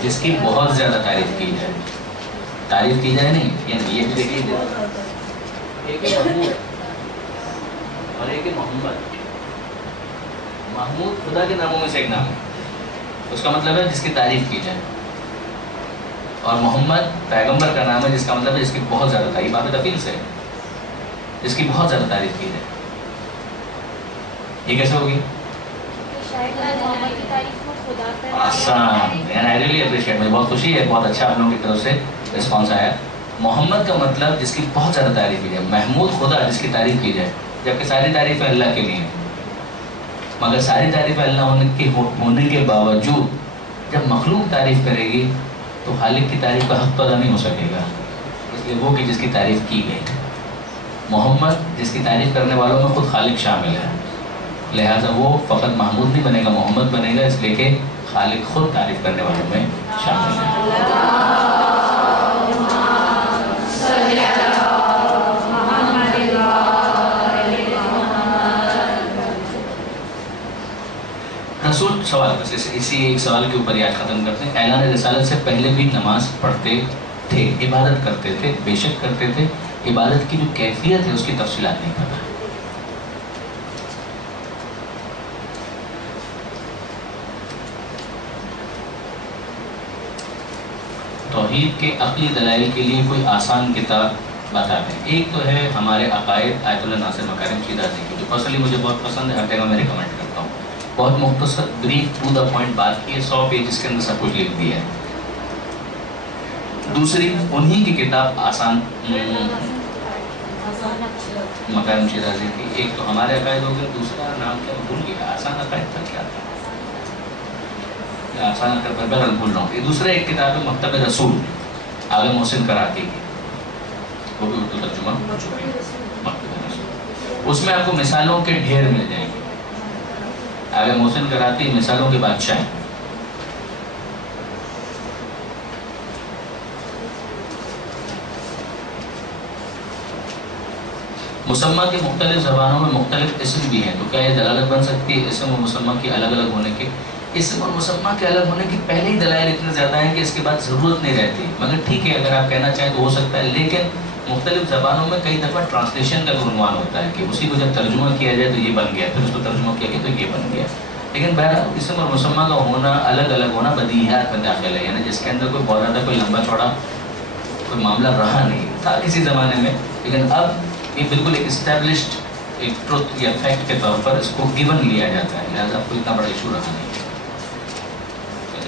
جس کی بہت زیادہ تعریف کی جائے. تعریف کی جائے نہیں، یعنی یہ بھی دیکھیے، ایک محمود اور ایک محمد. محمود خدا کے ناموں میں سے ایک نام ہے، اس کا مطلب ہے جس کی تعریف کی جائے. اور محمد پیغمبر کا نام ہے جس کا مطلب ہے جس کی بہت زیادہ تعریف، باب تفیل سے جس کی بہت زیادہ تعریف کی جائے. یہ کیسے ہوگی؟ آسان. آئی ریئلی اپریشیٹ، مجھے بہت خوشی ہے، بہت اچھا آپ لوگوں کی طرف سے رسپانس آیا. محمد کا مطلب جس کی بہت زیادہ تعریف کی جائے. محمود خدا جس کی تعریف کی جائے، جبکہ ساری تعریفیں اللہ کے لیے ہیں. مگر ساری تعریفیں اللہ ہونے کے باوجود جب مخلوق تعریف کرے گی تو خالق کی تعریف کا حق پیدا نہیں ہو سکے گا، اس لیے وہ کہ جس کی تعریف کی گئی. محمد جس کی تعریف کرنے والوں میں خود خالق شامل ہے، لہٰذا وہ فقط محمود نہیں بنے گا، محمد بنے گا، اس لیے کہ خالق خود تعریف کرنے والوں میں شامل ہے. رسول سوال، بس اسی ایک سوال کے اوپر یاد ختم کرتے ہیں. اعلان رسالت سے پہلے بھی نماز پڑھتے تھے، عبادت کرتے تھے، بے شک کرتے تھے. عبادت کی جو کیفیت ہے اس کی تفصیلات نہیں پتہ. توحید کے عقلی دلائل کے لیے کوئی آسان کتاب بتا دیں. ایک تو ہے ہمارے عقائد آیت اللہ ناصر مکارم شیرازی کی، جو پرسنلی مجھے بہت پسند ہے، ہر جگہ میں ریکمنڈ کرتا ہوں. بہت مختصر بریف ٹو دا پوائنٹ بات کی ہے، 100 پیجز کے اندر سب کچھ لکھ دیا ہے. دوسری انہی کی کتاب آسان مکارم شیرازی کی. ایک تو ہمارے عقائد ہو گئے، دوسرا نام کیا بھول گیا، آسان عقائد تھا کیا تھا، آسان عقائد پر بہرحال بھول رہا ہوں. یہ دوسرا ایک کتاب ہے مکتب رسول، آغا محسن کراتی کی، وہ بھی اردو ترجمہ ہو چکی ہے، مکتب رسول. اس میں آپ کو مثالوں کے ڈھیر مل جائیں گے. آغا محسن کراتی مثالوں کے بادشاہ ہیں. مسمہ کے مختلف زبانوں میں مختلف اسم بھی ہیں، تو کیا یہ دلالت بن سکتی ہے اسم و مسمہ کی الگ الگ ہونے کے؟ اسم اور مسمہ کے الگ ہونے کی پہلے ہی دلائل اتنے زیادہ ہیں کہ اس کے بعد ضرورت نہیں رہتی. مگر ٹھیک ہے اگر آپ کہنا چاہیں تو ہو سکتا ہے، لیکن مختلف زبانوں میں کئی دفعہ ٹرانسلیشن کا عنوان ہوتا ہے کہ اسی کو جب ترجمہ کیا جائے تو یہ بن گیا، پھر اس کو ترجمہ کیا گیا تو یہ بن گیا. لیکن بہرحال اسم اور مسمہ کا ہونا الگ الگ ہونا بدیہیات میں داخل ہے، یعنی جس کے اندر کوئی بہت زیادہ کوئی لمبا چوڑا کوئی معاملہ رہا نہیں تھا کسی زمانے میں. لیکن اب یہ بالکل ایک اسٹیبلشڈ ایک ٹروتھ یا فیکٹ کے طور پر اس کو گیون لیا جاتا ہے، لہٰذا کوئی اتنا بڑا ایشو رہا نہیں.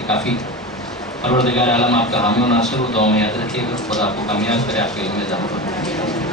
کافی. پروردگار عالم آپ کا حامی و ناصر ہو، دعا میں یاد رکھیے گا. خدا آپ کو کامیاب کرے، آپ کے علم میں اضافہ کرے.